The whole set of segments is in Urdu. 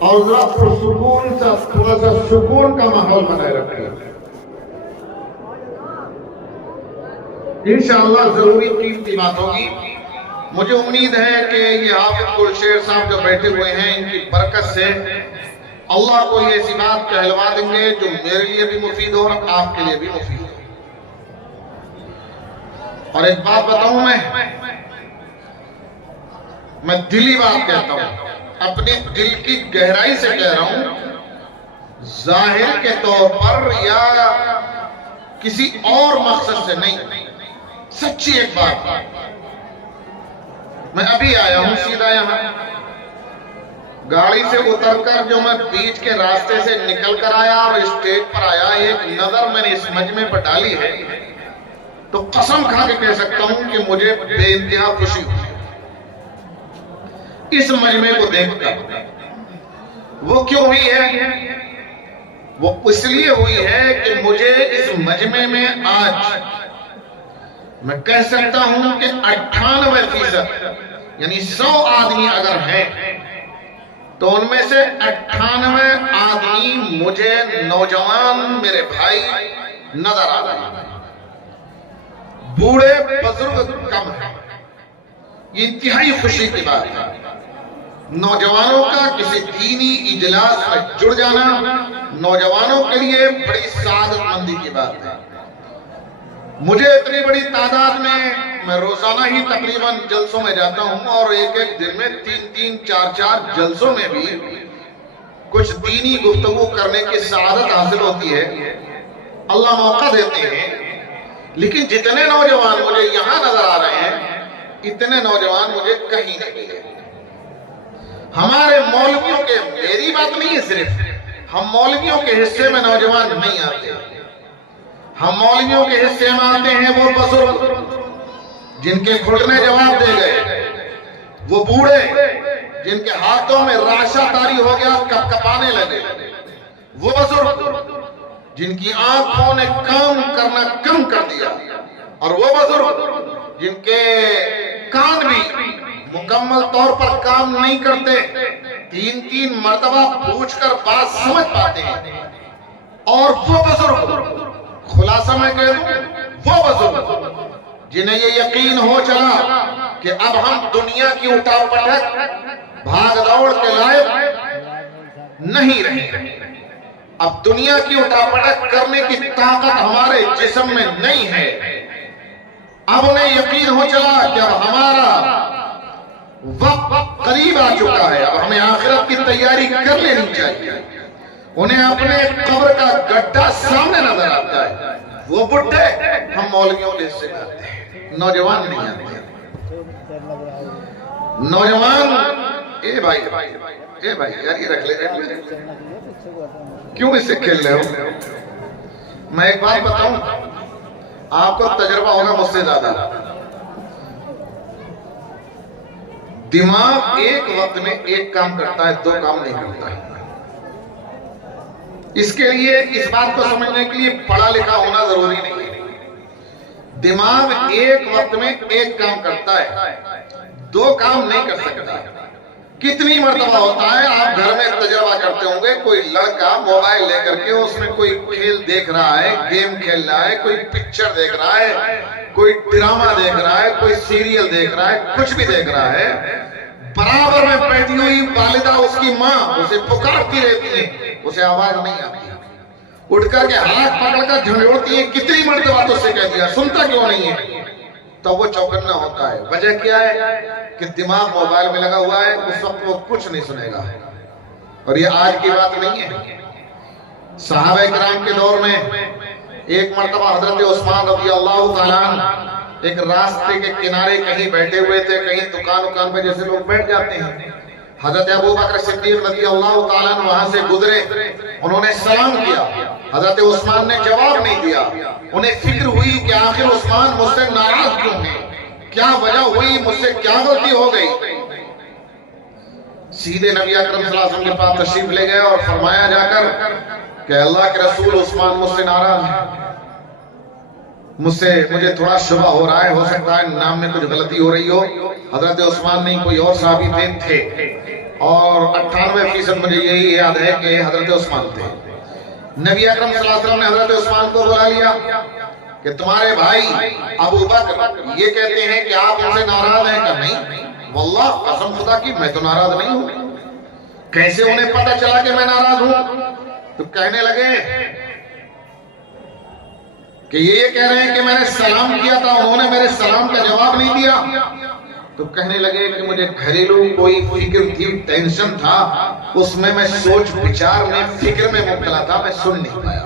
اور ذرا پرسکون سا تھوڑا سا سکون کا ماحول بنائے رکھیں. انشاءاللہ ضروری قیمتی بات ہوگی. مجھے امید ہے کہ یہ حافظ گلشیر صاحب جو بیٹھے ہوئے ہیں ان کی برکت سے اللہ کو یہ ایسی بات کہلوا دیں گے جو میرے لیے بھی مفید ہو اور آپ کے لیے بھی مفید ہو. اور ایک بات بتاؤں میں دلی بات کہتا ہوں, اپنے دل کی گہرائی سے کہہ رہا ہوں, ظاہر کے طور پر یا کسی اور مقصد سے نہیں, سچی ایک بات. میں ابھی آیا ہوں سیدھا یہاں, گاڑی سے اتر کر جو میں بیچ کے راستے سے نکل کر آیا اور اسٹیج پر آیا, ایک نظر میں نے اس مجمع پر ڈالی ہے تو قسم کھا کے کہہ سکتا ہوں کہ مجھے بے انتہا خوشی ہوئی اس مجمع کو دیکھ کر. وہ کیوں ہوئی ہے؟ وہ اس لیے ہوئی ہے کہ مجھے اس مجمع میں آج میں کہہ سکتا ہوں کہ 98% یعنی 100 آدمی اگر ہیں تو ان میں سے 98 آدمی مجھے نوجوان میرے بھائی نظر آ رہے ہیں, بوڑھے بزرگ کم ہیں. یہ انتہائی خوشی کی بات ہے. نوجوانوں کا کسی دینی اجلاس میں جڑ جانا نوجوانوں کے لیے بڑی سعادت مندی کی بات ہے. مجھے اتنی بڑی تعداد میں روزانہ ہی تقریباً جلسوں میں جاتا ہوں اور ایک دن میں 3 4 جلسوں میں بھی کچھ دینی گفتگو کرنے کی سعادت حاصل ہوتی ہے. اللہ موقع دیتے ہیں, لیکن جتنے نوجوان مجھے یہاں نظر آ رہے ہیں اتنے نوجوان مجھے کہیں نہیں ملے. ہمارے مولویوں کے, میری بات نہیں ہے صرف, ہم مولویوں کے حصے میں نوجوان نہیں آتے. ہم مولویوں کے حصے میں آتے ہیں وہ بزرگ جن کے گھٹنے جواب دے گئے, وہ بوڑھے جن کے ہاتھوں میں راشا طاری ہو گیا کپ کپانے لگے, وہ بزرگ جن کی آنکھوں نے کام کرنا کم کر دیا, اور وہ بزرگ جن کے کان بھی مکمل طور پر کام نہیں کرتے, 3 مرتبہ پوچھ کر بات سمجھ پاتے ہیں. اور وہ بزرگ, خلاصہ میں کہہ دوں, وہ بزرگ جنہیں یہ یقین ہو چلا کہ اب ہم دنیا کی اٹھا پٹک بھاگ دوڑ کے لائق نہیں رہے, اب دنیا کی اٹھا پٹک کرنے کی طاقت ہمارے جسم میں نہیں ہے. اب انہیں یقین ہو چلا کہ اب ہمارا وقت قریب آ چکا ہے, اب ہمیں آخرت کی تیاری کر لینی چاہیے. انہیں اپنے قبر کا گڈھا سامنے نظر آتا ہے. وہ بڈھے ہم مولویوں کے حصے میں آتے ہیں, نوجوان نہیں آتے. نوجوان اے بھائی یار یہ رکھ لے, کیوں اس سے کھیل رہے ہو؟ میں ایک بات بتاؤں, آپ کو تجربہ ہوگا مجھ سے زیادہ. دماغ ایک وقت میں ایک کام کرتا ہے, 2 کام نہیں کرتا ہے. اس کے لیے اس بات کو سمجھنے کے لیے پڑھا لکھا ہونا ضروری نہیں ہے. دماغ ایک وقت میں ایک کام کرتا ہے, 2 کام نہیں کر سکتا. کتنی مرتبہ ہوتا ہے آپ گھر میں تجربہ کرتے ہوں گے, کوئی لڑکا موبائل لے کر کے اس میں کوئی کھیل دیکھ رہا ہے, گیم کھیل رہا ہے, کوئی پکچر دیکھ رہا ہے, کوئی ڈرامہ دیکھ رہا ہے, کوئی سیریل دیکھ رہا ہے, کچھ بھی دیکھ رہا ہے, برابر میں بیٹھی ہوئی والدہ اس کی ماں اسے پکارتی رہتی ہے, اسے آواز نہیں آتی. اٹھ کر کے ہاتھ پکڑ کر جھنجھوڑتی ہے, کتنی مرتبہ تو اسے کہہ دیا, سنتا کیوں نہیں ہے؟ تو وہ چوکنا ہوتا ہے. وجہ کیا ہے کہ دماغ موبائل میں لگا ہوا ہے, اس وقت وہ کچھ نہیں سنے گا. اور یہ آج کی بات نہیں ہے. صحابہ کرام کے دور میں ایک مرتبہ حضرت عثمان رضی اللہ تعالیٰ عنہ ایک راستے کے کنارے کہیں بیٹھے ہوئے تھے, کہیں دکان پہ جیسے لوگ بیٹھ جاتے ہیں. حضرت ابو بکر صدیق رضی اللہ تعالیٰ عنہ وہاں سے گزرے, انہوں نے سلام کیا, حضرت عثمان نے جواب نہیں دیا. انہیں فکر ہوئی کہ آخر عثمان مجھ سے ناراض کیوں ہیں, کیا وجہ ہوئی, مجھ سے کیا غلطی ہو گئی. سیدھے نبی اکرم صلی اللہ علیہ وسلم کے پاس تشریف لے گئے اور فرمایا جا کر کہ اللہ کے رسول عثمان مجھ سے ناراض ہے, مجھے تھوڑا شبہ ہو رہا ہے, ہو سکتا ہے نام میں کچھ غلطی ہو رہی ہو. حضرت عثمان نہیں کوئی اور صحابی تھے, اور 98% مجھے یہی یاد ہے کہ حضرت عثمان تھے. نبی اکرم صلی اللہ علیہ وسلم نے حضرت عثمان کو بلا لیا کہ تمہارے بھائی ابو بکر یہ کہتے ہیں کہ آپ ان سے ناراض ہیں. کہ نہیں واللہ قسم خدا کی میں تو ناراض نہیں ہوں. کیسے انہیں پتہ چلا کہ میں ناراض ہوں؟ تو کہنے لگے کہ یہ کہہ رہے ہیں کہ میں نے سلام کیا تھا, انہوں نے میرے سلام کا جواب نہیں دیا. تو کہنے لگے کہ مجھے گھریلو کوئی فکر تھی, ٹینشن تھا, اس میں سوچ بچار میں فکر میں مبتلا تھا, میں سن نہیں پایا.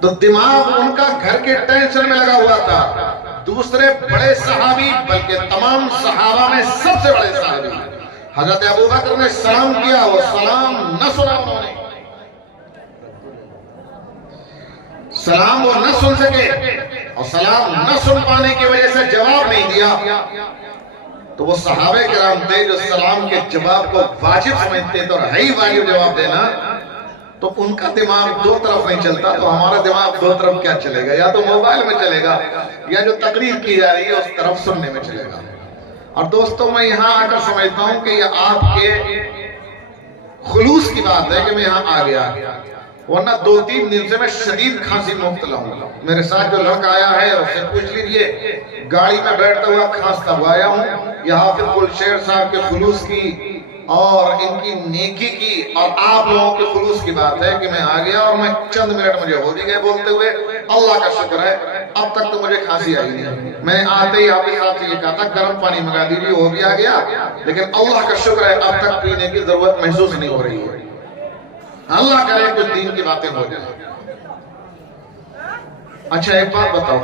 تو دماغ ان کا گھر کے ٹینشن میں لگا ہوا تھا. دوسرے بڑے صحابی بلکہ تمام صحابہ میں سب سے بڑے صحابی حضرت ابو بکر نے سلام کیا, وہ سلام نہ سنا, انہوں نے سلام وہ نہ سن سکے اور سلام نہ سن پانے کی وجہ سے جواب نہیں دیا. تو وہ صحابہ کرام تھے جو سلام کے جواب کو واجب سمجھتے تھے, اور ہے ہی واجب جواب دینا, تو ان کا دماغ دو طرف نہیں چلتا. تو ہمارا دماغ دو طرف کیا چلے گا؟ یا تو موبائل میں چلے گا یا جو تقریر کی جا رہی ہے اس طرف سننے میں چلے گا. اور دوستوں میں یہاں آ کر سمجھتا ہوں کہ یہ آپ کے خلوص کی بات ہے کہ میں یہاں آ گیا, ورنہ 2-3 دن سے میں شدید کھانسی میں مبتلا ہوں. میرے ساتھ جو لڑکا آیا ہے اس سے پوچھ لیجئے, گاڑی میں بیٹھتا ہوا کھانستا ہوا آیا ہوں. یہ حافظ گلشیر صاحب کے خلوص کی اور ان کی نیکی کی اور آپ لوگوں کے خلوص کی بات ہے کہ میں آ گیا, اور میں چند منٹ مجھے ہو بھی گئے بولتے ہوئے. اللہ کا شکر ہے اب تک تو مجھے کھانسی آئی نہیں. میں آتے ہی حافظ صاحب سے یہ کہا تھا گرم پانی منگا دیجیے, وہ بھی آ گیا, لیکن اللہ کا شکر ہے اب تک پینے کی ضرورت محسوس نہیں ہو رہی ہے. اللہ کرے کچھ دین کی باتیں ہو جائیں. اچھا ایک بات بتاؤ,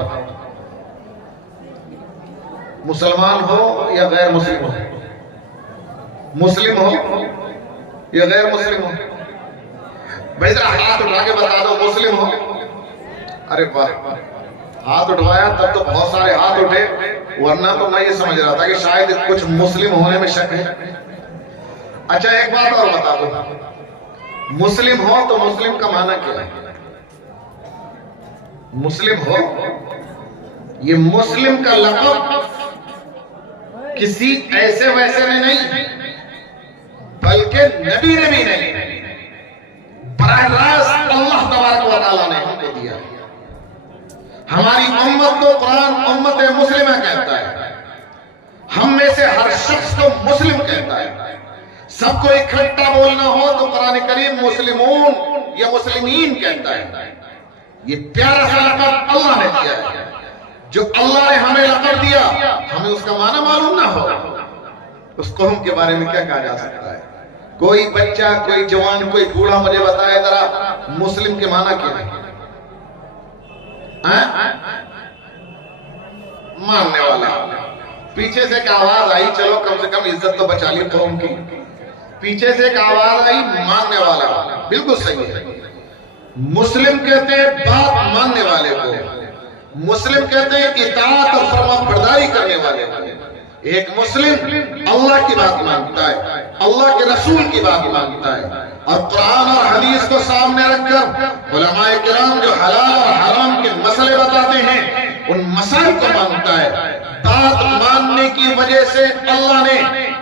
مسلمان ہو یا غیر مسلم ہو, مسلم ہو یا غیر مسلم ہو, بھائی ذرا ہاتھ اٹھا کے بتا دو مسلم ہو. ارے واہ, ہاتھ اٹھوایا تب تو بہت سارے ہاتھ اٹھے, ورنہ تو میں یہ سمجھ رہا تھا کہ شاید کچھ مسلم ہونے میں شک ہے. اچھا ایک بات اور بتا دو, مسلم ہو تو مسلم کا معنی کیا ہے؟ مسلم ہو, یہ مسلم کا لقب کسی ایسے ویسے نے نہیں, بلکہ نبی نے بھی نہیں, براہ راست اللہ تبارک و تعالیٰ نے ہم کو دیا. ہماری امت کو قرآن امت مسلمہ کہتا ہے, ہم میں سے ہر شخص کو مسلم کہتا ہے. سب کو اکٹھا بولنا ہو تو قرآن کریم مسلمون یا مسلمین کہتا ہے. یہ پیارا سا لقب اللہ نے دیا ہے. جو اللہ نے ہمیں لقب دیا, ہمیں اس کا معنی معلوم نہ ہو, اس قوم کے بارے میں کیا کہا جا سکتا ہے؟ کوئی بچہ, کوئی جوان, کوئی بوڑھا مجھے بتائے ذرا مسلم کے معنی کیا ہے؟ ماننے والا. پیچھے سے ایک آواز آئی, چلو کم سے کم عزت تو بچا لی قوم کی. پیچھے سے ایک آواز آئی ماننے والا, بالکل صحیح ہے. مسلم کہتے ہیں بات ماننے والے کو, مسلم کہتے ہیں اطاعت اور فرما برداری کرنے والے کو. ایک مسلم اللہ کی بات مانتا ہے, اللہ کے رسول کی بات مانتا ہے, اور قرآن اور حدیث کو سامنے رکھ کر علماء کرام جو حلال اور حرام کے مسئلے بتاتے ہیں ان مسائل کو مانتا ہے. بات ماننے کی وجہ سے اللہ نے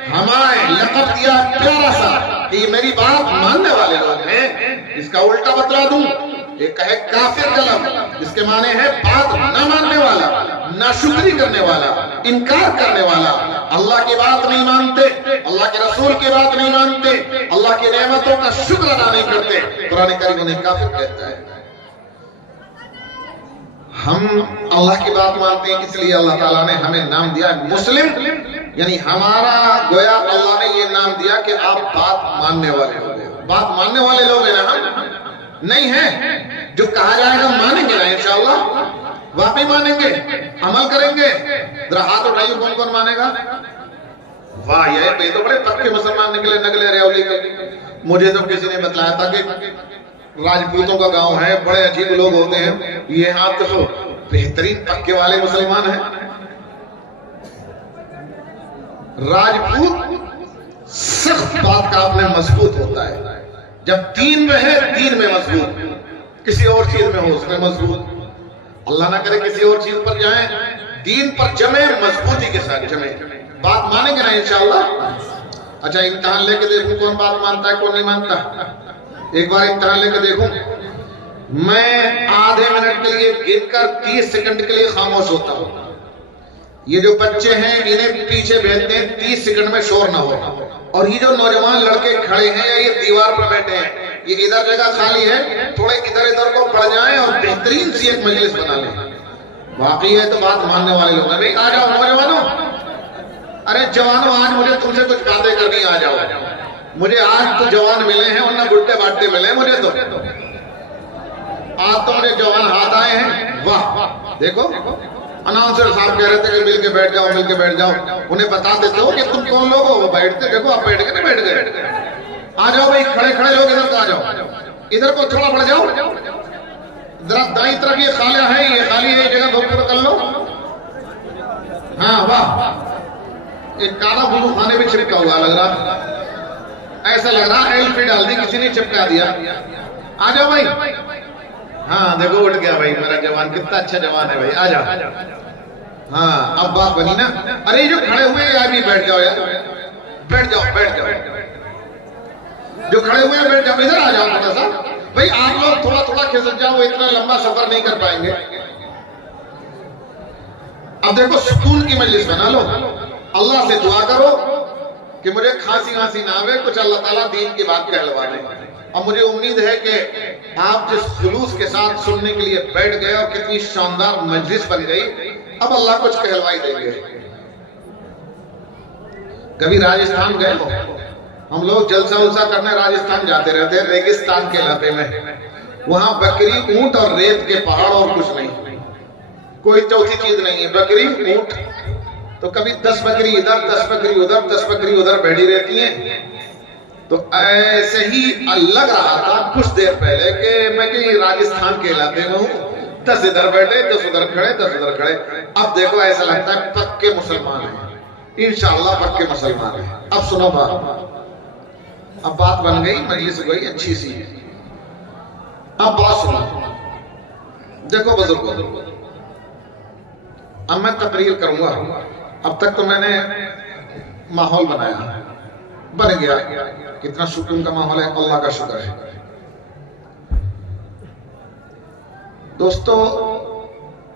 ہمیں لقب دیا پیارا سا کہ یہ میری بات ماننے والے لوگ ہیں. اس کا الٹا بتلا دوں, ایک ہے کافر کا لفظ جس کے معنی ہے بات نہ ماننے والا, ناشکری کرنے والا, انکار کرنے والا. اللہ کی بات نہیں مانتے, اللہ کے رسول کی بات نہیں مانتے, اللہ کی نعمتوں کا شکر ادا نہیں کرتے, قرآن کریم انہیں کافر کہتا ہے. ہم اللہ کی بات مانتے ہیں, اس لیے اللہ تعالیٰ نے ہمیں نام دیا مسلم, یعنی ہمارا گویا اللہ نے یہ نام دیا کہ آپ بات ماننے والے ہو. بات ماننے والے لوگ ہیں نا, ہم نہیں ہیں جو کہا جائے گا مانیں گے نا انشاءاللہ, واقعی مانیں گے, عمل کریں گے. ذرا ہاتھ اٹھائیے کون کون مانے گا؟ واہ یہ تو بڑے پکے مسلمان نکلے ریولی کے. مجھے تو کسی نے بتلایا تھا کہ راجپوتوں کا گاؤں ہے, بڑے عجیب لوگ ہوتے ہیں. یہ آپ تو بہترین پکے والے مسلمان ہیں. راجپوت سخت بات کا اپنے مضبوط ہوتا ہے, جب دین میں ہے دین میں مضبوط, کسی اور چیز میں ہو اس میں مضبوط. اللہ نہ کرے کسی اور چیز پر جائیں, دین پر جمیں, مضبوطی کے ساتھ جمیں. بات مانیں گے نا انشاءاللہ. اچھا امتحان لے کے دیکھوں کون بات مانتا ہے کون نہیں مانتا. ایک بار امتحان لے کے دیکھوں. میں آدھے منٹ کے لیے گر کر 30 سیکنڈ کے لیے خاموش ہوتا ہوں. یہ جو بچے ہیں انہیں پیچھے بھیجتے ہیں 30 سیکنڈ میں شور نہ ہو. اور یہ جو نوجوان لڑکے کھڑے ہیں یا یہ دیوار پر بیٹھے ہیں, یہ ادھر جگہ خالی ہے, تھوڑے ادھر ادھر کو پڑ جائیں اور بہترین سی ایک مجلس بنا لیں. واقعی ہے تو بات ماننے والے لوگ ہیں. بھئی آ جاؤ نوجوانوں, ارے جوانوں آج مجھے تم سے کچھ باتیں کرنی. آ جاؤ, مجھے آج تو جوان ملے ہیں ورنہ بڈھے باٹے ملے مجھے تو. آج تو مجھے جوان ہاتھ آئے ہیں. واہ دیکھو اناؤنسر صاحب کہہ رہے تھے کہ مل کے بیٹھ جاؤ مل کے بیٹھ جاؤ. انہیں بتا دیتے ہو کہ تم کون لوگ ہو. وہ بیٹھتے دیکھو آپ بیٹھ کے نہیں بیٹھ گئے. آ جاؤ بھائی کھڑے کھڑے لوگ ادھر کو آ جاؤ. ادھر کو تھوڑا بڑھ جاؤ. ذرا دائیں طرف یہ خالی ہے یہ خالی ہے یہ جگہ بھر کر لو. ہاں واہ ایک کالا بلو خانے بھی چپکا ہوا لگ رہا. ایسا لگ رہا ایل پی ڈال دی کسی نے چپکا دیا. آ جاؤ بھائی. ہاں دیکھو اٹھ گیا بھائی میرا جوان. کتنا اچھا جوان ہے بھائی. آ جاؤ. ہاں اب بات بنی نا. ارے جو کھڑے ہوئے ہیں بھی بیٹھ جاؤ یار. بیٹھ جاؤ بیٹھ جاؤ. جو کھڑے ہوئے ہیں بیٹھ جاؤ. ادھر آ جاؤ تھوڑا سا. بھئی آپ لوگ تھوڑا تھوڑا کھسک جاؤ. اتنا لمبا سفر نہیں کر پائیں گے. اب دیکھو سکون کی مجلس بنا لو. اللہ سے دعا کرو کہ مجھے کھانسی نہ آوے. کچھ اللہ تعالیٰ دین کی بات کہلوا دیں. اب مجھے امید ہے کہ آپ جس خلوص کے ساتھ سننے کے لیے بیٹھ گئے اور کتنی شاندار مجلس بن گئی, اب اللہ کچھ کہلوائی دیں گے. کبھی راجستھان گئے ہو؟ ہم لوگ جلسہ ولسہ کرنے راجستھان جاتے رہتے ہیں ریگستان کے علاقے میں. وہاں بکری اونٹ اور ریت کے پہاڑ اور کچھ نہیں, کوئی چوتھی چیز نہیں ہے. بکری اونٹ تو کبھی 10 بکری ادھر 10 بکری ادھر 10 بکری ادھر بیٹھی رہتی ہیں. تو ایسے ہی لگ رہا تھا کچھ دیر پہلے کہ میں کہیں راجستھان کے علاقے میں ہوں. 10 ادھر بیٹھے 10 ادھر کھڑے 10 ادھر کھڑے. اب دیکھو ایسا لگتا ہے پکے مسلمان ہیں. انشاءاللہ پکے مسلمان ہیں. اب سنو بات. اب بات بن گئی مجلس گئی اچھی سی. اب بات سنو. دیکھو بزرگوں, اب میں تقریر کروں گا. اب تک تو میں نے ماحول بنایا بن گیا. کتنا سکون کا ماحول ہے. اللہ کا شکر ہے. دوستو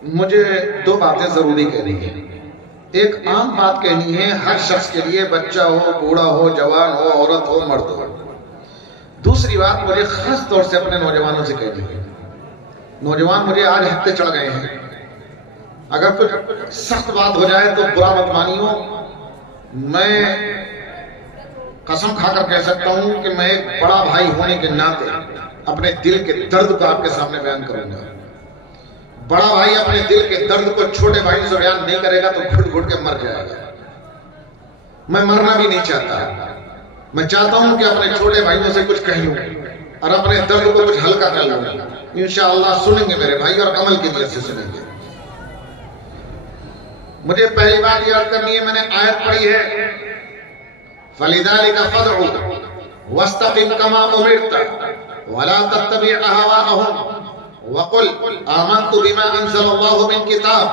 مجھے 2 باتیں ضروری کہنی ہیں. ایک عام بات کہنی ہے ہر شخص کے لیے, بچہ ہو بوڑھا ہو جوان ہو عورت ہو مرد ہو. دوسری بات مجھے خاص طور سے اپنے نوجوانوں سے کہنی ہے. نوجوان مجھے آج ہفتے چڑھ گئے ہیں. اگر کچھ سخت بات ہو جائے تو برا مت مانیو. میں قسم کھا کر کہہ سکتا ہوں کہ میں ایک بڑا بھائی ہونے کے ناطے اپنے دل کے درد کو آپ کے سامنے بیان کروں گا. بڑا بھائی اپنے دل کے درد کو چھوٹے بھائی سے بیان نہیں کرے گا تو گھٹ گھٹ کے مر جائے گا. میں مرنا بھی نہیں چاہتا. میں چاہتا ہوں کہ اپنے چھوٹے بھائیوں سے کچھ کہوں اور اپنے درد کو کچھ ہلکا کر لوں. انشاءاللہ سنیں گے میرے بھائی اور عمل کی نیت سے سنیں گے. مجھے پہلی بات یاد کرنی ہے. میں نے آیت پڑھی ہے فَلِذَلِكَ فَادْعُ وَاسْتَقِمْ كَمَا أُمِرْتَ وَلَا تَتَّبِعْ أَهْوَاءَهُمْ وَقُلْ آمَنْتُ بِمَا أَنزَلَ اللَّهُ مِنْ كِتَابٍ.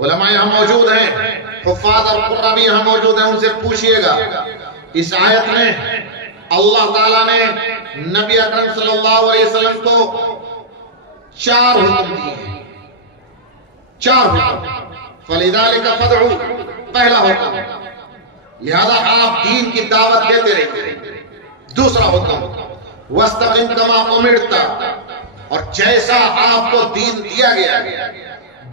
علماء یہاں موجود ہیں, حفاظ اور قرآن بھی یہاں موجود ہیں. ان سے پوچھئے گا. اس آیت میں اللہ تعالیٰ نے نبی اکرم صلی اللہ علیہ وسلم کو 4 حکم دیے ہیں. 4 حکم. فَلِذَلِكَ فَادْعُ پہلا حکم, لہذا آپ دین کی دعوت دیتے رہتے. دوسرا حکم وَاسْتَقِمْ كَمَا أُمِرْتَ, اور جیسا آپ کو دین دیا گیا,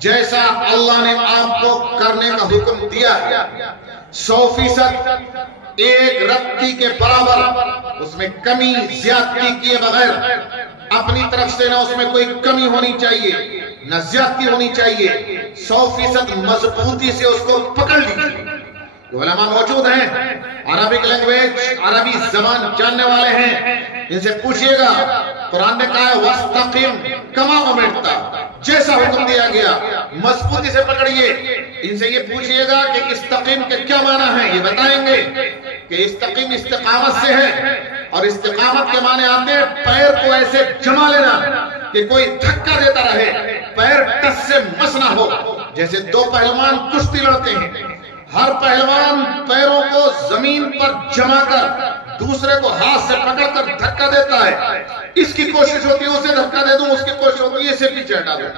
جیسا اللہ نے آپ کو کرنے کا حکم دیا ہے 100% ایک رتی کے برابر, اس میں کمی زیادتی کیے بغیر, اپنی طرف سے نہ اس میں کوئی کمی ہونی چاہیے نہ زیادتی ہونی چاہیے. 100% مضبوطی سے اس کو پکڑ لیجیے. علماء موجود ہیں, عربک لینگویج عربی زبان جاننے والے ہیں. ان سے پوچھئے گا. قرآن نے کہا ہے وَاسْتَقِمْ كَمَا أُمِرْتَ, جیسا حکم دیا گیا مضبوطی سے پکڑیے. ان سے یہ پوچھئے گا کہ استقیم کے کیا معنی ہیں. یہ بتائیں گے کہ استقیم استقامت سے ہے, اور استقامت کے معنی آتے ہیں پیر کو ایسے جما لینا کہ کوئی دھکا دیتا رہے, پیر ٹس سے مس نہ ہو. جیسے 2 پہلوان کشتی لڑتے ہیں, ہر پہلوان پیروں کو زمین پر جما کر دوسرے کو ہاتھ سے پکڑ کر دھکا دیتا ہے. اس کی کوشش ہوتی ہے اسے دھکا دے دوں, اس کی کوشش ہوتی ہے اسے پیچھے ہٹا دوں,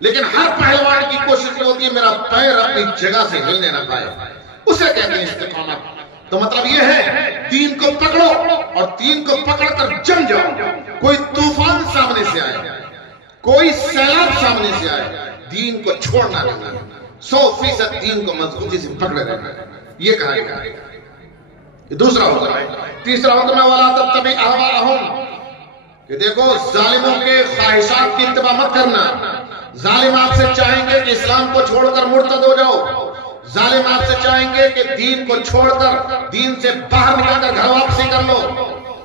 لیکن ہر پہلوان کی کوشش یہ ہوتی ہے میرا پیر اپنی جگہ سے ہلنے نہ پائے. اسے کہتے ہیں استقامت. تو مطلب یہ ہے دین کو پکڑو اور دین کو پکڑ کر جم جاؤ. کوئی طوفان سامنے سے آئے, کوئی سیلاب سامنے سے آئے, دین کو چھوڑنا نہیں, 100% دین کو مضبوطی سے پکڑے رہنا. یہ کہا گیا. دوسرا حکم ہے. تیسرا حکم ہے وَلَا تَتَّبِعْ أَهْوَاءَهُمْ, کہ دیکھو ظالموں کے خواہشات کی اتباع مت کرنا. ظالم آپ سے چاہیں گے کہ اسلام کو چھوڑ کر مرتد ہو جاؤ, ظالم آپ سے چاہیں گے کہ دین کو چھوڑ کر دین سے باہر نکل کر گھر واپسی کر لو.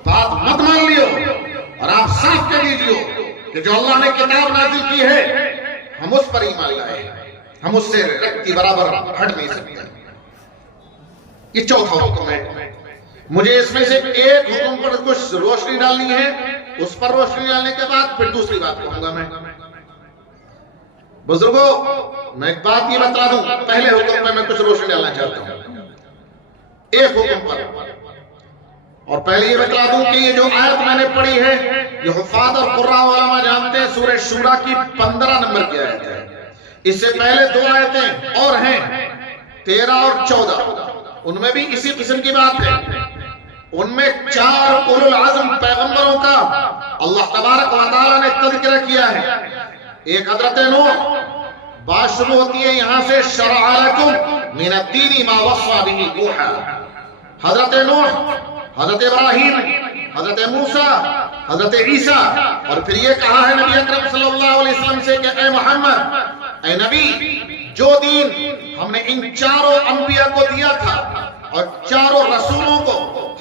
بات مت مان لیو اور آپ صاف کہہ دیجیے کہ جو اللہ نے کتاب نازل کی ہے ہم اس پر ایمان لائے, ہم اس سے رکھتی برابر ہٹ نہیں سکتے. یہ چوتھا حکم ہے. مجھے اس میں سے ایک حکم پر کچھ روشنی ڈالنی ہے, اس پر روشنی ڈالنے کے بعد پھر دوسری بات کہوں گا. میں بزرگوں میں ایک بات یہ بتا دوں, پہلے حکم پہ میں کچھ روشنی ڈالنا چاہتا ہوں ایک حکم پر, اور پہلے یہ بتا دوں کہ یہ جو آیت میں نے پڑھی ہے یہ حفاظ اور قراء علماء جانتے ہیں سورہ شورا کی 15 نمبر کی آیت ہے. اس سے پہلے 2 آیتیں اور ہیں 13 اور 14, ان میں بھی اسی قسم کی بات ہے. ان میں 4 اولو العزم پیغمبروں کا اللہ تبارک و تعالی نے تذکرہ کیا ہے. ایک حضرت نوح, بات شروع ہوتی ہے یہاں سے شرع لکم من الدین ما وصى به نوحا. حضرت نوح, حضرت ابراہیم, حضرت موسیٰ, حضرت عیسیٰ, اور پھر یہ کہا ہے نبی اکرم صلی اللہ علیہ وسلم سے کہ اے محمد, اے نبی, جو دین ہم نے ان 4 انبیاء کو دیا تھا اور 4 رسولوں کو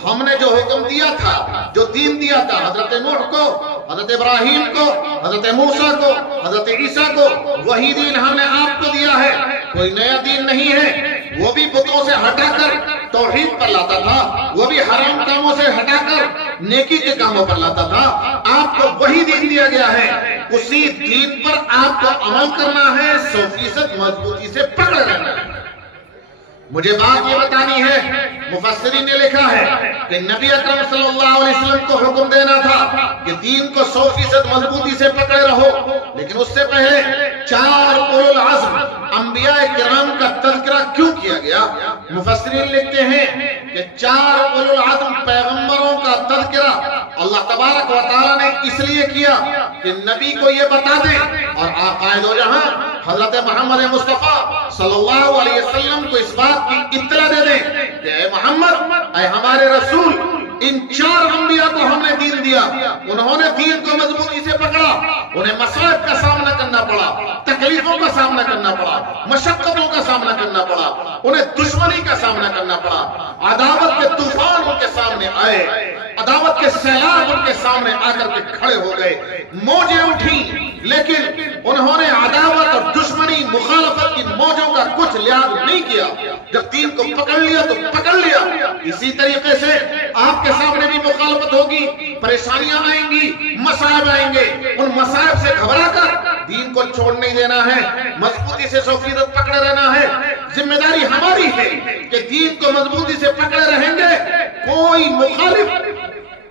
ہم نے جو حکم دیا تھا, جو دین دیا تھا حضرت نوح کو, حضرت ابراہیم کو, حضرت موسیٰ کو, حضرت عیسیٰ کو, وہی دین ہم نے آپ کو دیا ہے. کوئی نیا دین نہیں ہے. وہ بھی بتوں سے ہٹا کر توحید پر لاتا تھا, وہ بھی حرام کاموں سے ہٹا کر نیکی کے کاموں پر لاتا تھا. آپ کو وہی دین دیا گیا ہے, اسی دین پر آپ کو عمل کرنا ہے, 100% مضبوطی سے پکڑ رہنا ہے. مجھے بات یہ بتانی ہے, مفسرین نے لکھا ہے کہ نبی اکرم صلی اللہ علیہ وسلم کو حکم دینا تھا کہ دین کو 100% مضبوطی سے پکڑے رہو, لیکن اس سے پہلے 4 اولو العزم انبیاء کرام کا تذکرہ کیوں کیا گیا؟ مفسرین لکھتے ہیں کہ 4 اولو العزم پیغمبروں کا تذکرہ اللہ تبارک و تعالی نے اس لیے کیا کہ نبی کو یہ بتا دیں اور آقائے دو جہاں حضرت محمد مصطفیٰ صلی اللہ علیہ وسلم کو اس بات کی اطلاع دے دیں کہ اے محمد, اے ہمارے رسول, ان 4 انبیاء کو ہم نے دین دیا, انہوں نے دین کو مضبوطی سے پکڑا, انہیں مصائب کا سامنا کرنا پڑا, تکلیفوں کا سامنا کرنا پڑا, مشقتوں کا سامنا کرنا پڑا, انہیں دشمنی کا سامنا کرنا پڑا, عداوت کے طوفان ان کے سامنے آئے, عداوت کے سیلاب ان کے سامنے آ کر کے کھڑے ہو گئے, موجیں اٹھیں, لیکن انہوں نے عداوت اور دشمنی مخالفت کی موجوں کا کچھ لحاظ نہیں کیا. جب دین کو پکڑ لیا تو پکڑ لیا. اسی طریقے سے آپ کے سامنے بھی مخالفت ہوگی, پریشانیاں آئیں گی, مصائب آئیں گے, ان مصائب سے گھبرا کر دین کو چھوڑ نہیں دینا ہے, مضبوطی سے 100% پکڑے رہنا ہے. ذمہ داری ہماری ہے کہ دین کو مضبوطی سے پکڑے رہیں گے. کوئی مخالف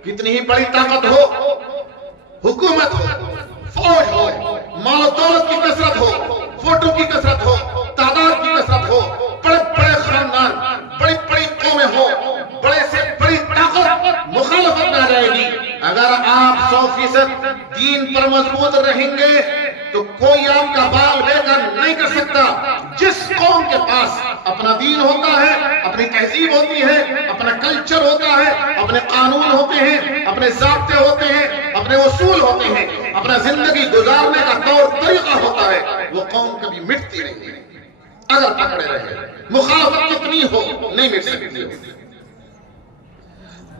کتنی ہی بڑی طاقت ہو, حکومت ہو, فوج ہو, مال و دولت کی کثرت ہو, ووٹوں کی کثرت ہو, تعداد کی کثرت ہو, بڑے بڑے خاندان, بڑی بڑی قومیں ہو, بڑے سے بڑی طاقت مخالفت نہ رہے گی. اگر آپ 100% دین پر مضبوط رہیں گے تو کوئی آپ کا بال بے کر نہیں کر سکتا. جس قوم کے پاس اپنا دین ہوتا ہے, اپنی تہذیب ہوتی ہے, اپنا کلچر ہوتا ہے, اپنے قانون ہوتے ہیں, اپنے ضابطے ہوتے ہیں, اپنے اصول ہوتے ہیں, اپنا زندگی گزارنے کا طور طریقہ ہوتا ہے, وہ قوم کبھی مٹتی نہیں ہے اگر پکڑے رہے. مخالفت کتنی ہو نہیں مٹ سکتی.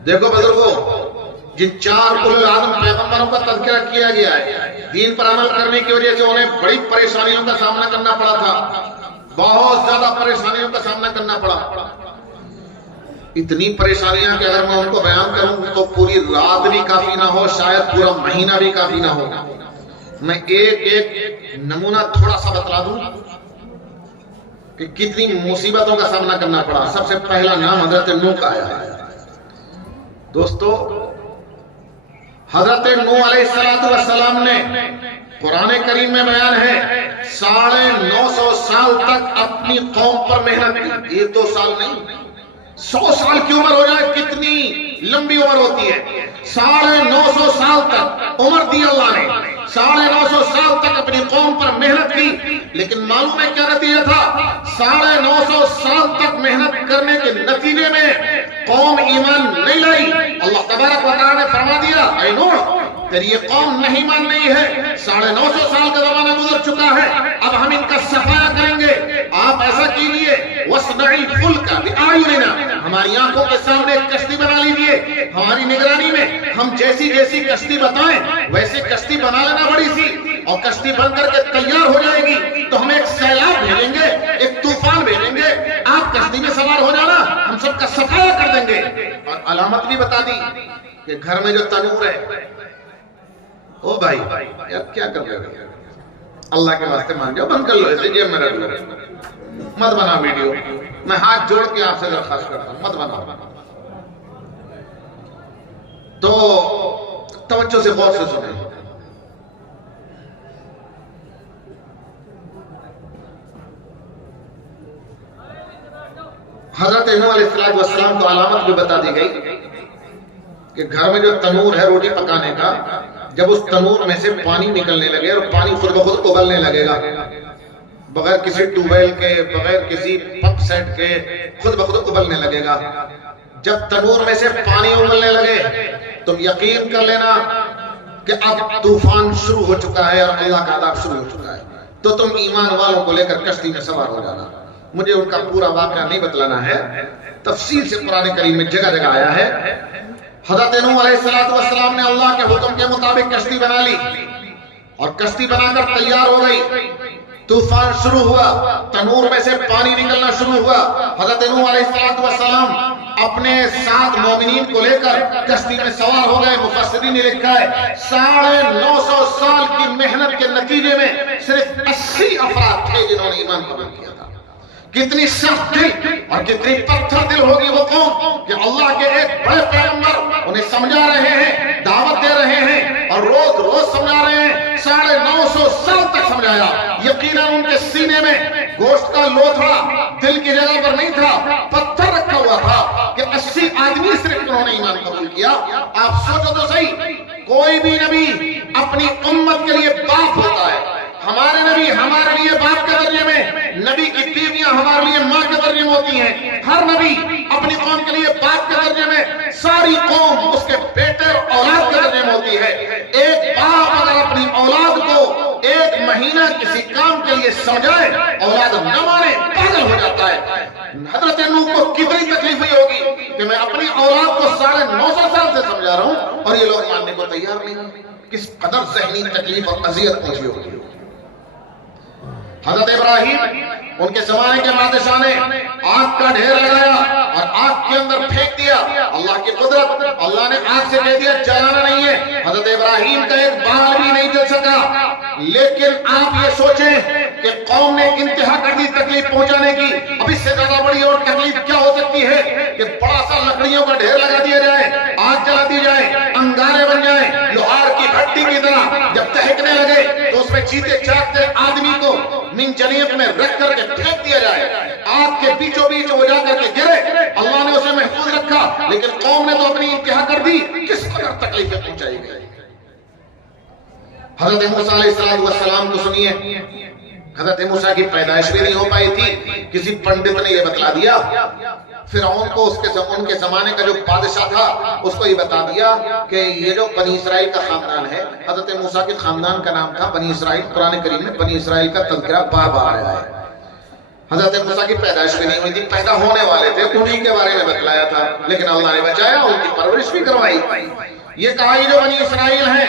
دیکھو بزرگوں, جن 4 اولو العزم پیغمبروں کا تذکرہ کیا گیا ہے, دین پر عمل کرنے کی وجہ سے انہیں بڑی پریشانیوں کا سامنا کرنا پڑا تھا, بہت زیادہ پریشانیوں کا سامنا کرنا پڑا. اتنی پریشانیاں کہ اگر میں ان کو بیان کروں تو پوری رات بھی کافی نہ ہو, شاید پورا مہینہ بھی کافی نہ ہو. میں ایک ایک نمونہ تھوڑا سا بتلا دوں. کہ کتنی مصیبتوں کا سامنا کرنا پڑا. سب سے پہلا نام حضرت نوح کا آیا ہے. دوستو حضرت نوح علیہ السلام نے قرآن کریم میں بیان ہے 950 سال تک اپنی قوم پر محنت کی. 1-2 سال نہیں، 100 سال کی عمر ہو جائے کتنی لمبی عمر ہوتی ہے. 950 سال تک عمر دی اللہ نے. 950 سال تک اپنی قوم پر محنت کی. لیکن معلوم ہے کیا نتیجہ تھا؟ 950 سال تک محنت کرنے کے نتیجے میں قوم ایمان نہیں لائی. اللہ تبارک و تعالیٰ نے فرما دیا اے نوح تیری یہ قوم نہیں مان رہی ہے. 950 سال کا زمانہ گزر چکا ہے، اب ہم ان کا صفایا کریں گے. آپ ایسا کیجئے وَاصْنَعِ الْفُلْكَ بِأَعْيُنِنَا، ہماری آنکھوں کے سامنے ایک کشتی بنا لیجئے. ہماری نگرانی میں ہم جیسی کشتی بتائیں ویسے کشتی بنا لینا بڑی سی، اور کشتی بن کر کے تیار ہو جائے گی تو ہم ایک سیلاب بھیجیں گے، ایک طوفان بھیجیں گے، آپ کشتی میں سوار ہو جانا، ہم سب کا صفایا کر دیں گے. اور علامت بھی بتا دی کہ گھر میں جو تنور ہے، او بھائی یار کیا کر رہے ہو؟ اللہ کے واسطے مان جاؤ، بند کر لو، اسے جیب میں رکھ لو، مت بنا ویڈیو. میں ہاتھ جوڑ کے آپ سے درخواست کرتا ہوں مت بنا. تو توجہ سے غور سے سنیں. حضرت نوح علیہ السلام کو علامت بھی بتا دی گئی کہ گھر میں جو تنور ہے روٹی پکانے کا، جب اس تنور میں سے پانی نکلنے لگے اور پانی خود بخود ابلنے لگے گا بغیر کسی ٹیوبویل کے، بغیر کسی پمپ سیٹ کے، خود بخود ابلنے لگے گا. جب تنور میں سے پانی ابلنے لگے تم یقین کر لینا کہ اب طوفان شروع ہو چکا ہے اور اللہ کا عذاب شروع ہو چکا ہے. تو تم ایمان والوں کو لے کر کشتی میں سوار ہو جانا. مجھے ان کا پورا واقعہ نہیں بتلانا ہے، تفصیل سے قرآن کریم میں جگہ جگہ آیا ہے. حضرت نوح علیہ السلام نے اللہ کے حکم کے مطابق کشتی بنا لی اور کشتی بنا کر تیار ہو گئی. طوفان شروع ہوا، تنور میں سے پانی نکلنا شروع ہوا. حضرت نوح علیہ السلام اپنے 7 مومنین کو لے کر کشتی میں سوار ہو گئے. مفسرین نے لکھا ہے 950 سال کی محنت کے نتیجے میں صرف 80 افراد تھے جنہوں نے ایمان قبول کیا تھا. کتنی سخت دل اور کتنی پتھر دل ہوگی وہ قوم کہ اللہ کے ایک بڑے پیغمبر انہیں سمجھا رہے ہیں، دعوت دے رہے ہیں اور روز روز سمجھا رہے ہیں. 950 سال تک سمجھایا. یقیناً ان کے سینے میں گوشت کا لوتھڑا دل کی جگہ پر نہیں تھا، پتھر رکھا ہوا تھا کہ 80 آدمی صرف انہوں نے ایمان قبول کیا. آپ سوچو تو صحیح، کوئی بھی نبی اپنی امت کے لیے باپ ہوتا ہے. ہمارے نبی ہمارے لیے باپ کے درجے میں، نبی کی بیویاں ہمارے لیے ماں کے درجے میں ہوتی ہیں. ہر نبی اپنی قوم کے لیے باپ کے درجے میں، ساری قوم اس کے بیٹے اور اولاد کے درجے میں ہوتی ہے. ایک باپ اگر اپنی اولاد کو 1 مہینہ کسی کام کے لیے سمجھائے، اولاد نہ مانے پاگل ہو جاتا ہے. حضرت نوح کو کتنی تکلیف ہوئی ہوگی کہ میں اپنی اولاد کو 950 سال سے سمجھا رہا ہوں اور یہ لوگ ماننے کو تیار نہیں. کس قدر ذہنی تکلیف اور اذیت پہنچی ہوگی. حضرت ابراہیم ان کے زمانے کے بادشاہ نے آگ کا ڈھیر لگایا اور آگ کے اندر پھینک دیا. اللہ کی قدرت، اللہ نے آگ سے کہہ دیا جلانا نہیں ہے. حضرت ابراہیم کا ایک بال بھی نہیں جل سکا. لیکن آپ یہ سوچیں کہ قوم نے انتہا کر دی تکلیف پہنچانے کی. اب اس سے زیادہ بڑی اور تکلیف کیا ہو سکتی ہے کہ بڑا سا لکڑیوں کا ڈھیر لگا دیا جائے، آگ جلا دی جائے، انگارے بن جائیں لوہار کی بھٹی کی طرح. جب دہکنے لگے تو اس میں چیتے چاکتے آدمی کو منجنیق میں رکھ کر کے پھینک دیا جائے. آگ کے بیچوں بیچ وہ جا کر کے گرے، اللہ نے اسے محفوظ رکھا. لیکن قوم نے تو اپنی انتہا کر دی. کس قدر تکلیفیں پہنچائی گئی. حضرت موسیٰ علیہ السلام کو سنیے. حضرت موسیٰ کی پیدائش بھی نہیں ہو پائی تھی، کسی پنڈت نے یہ بتلا دیا. فرعون کو ان کے زمانے کا جو بادشاہ تھا اس کو یہ بتا دیا کہ یہ جو بنی اسرائیل کا خاندان ہے، حضرت موسیٰ کے خاندان کا نام تھا بنی اسرائیل. قرآن کریم میں بنی اسرائیل کا تذکرہ بار بار آیا ہے. حضرت موسیٰ کی پیدائش بھی نہیں ہوئی تھی، پیدا ہونے والے تھے، انہی کے بارے میں بتلایا تھا. لیکن اللہ نے بچایا، ان کی پرورش بھی کروائی. یہ کہا یہ جو بنی اسرائیل ہیں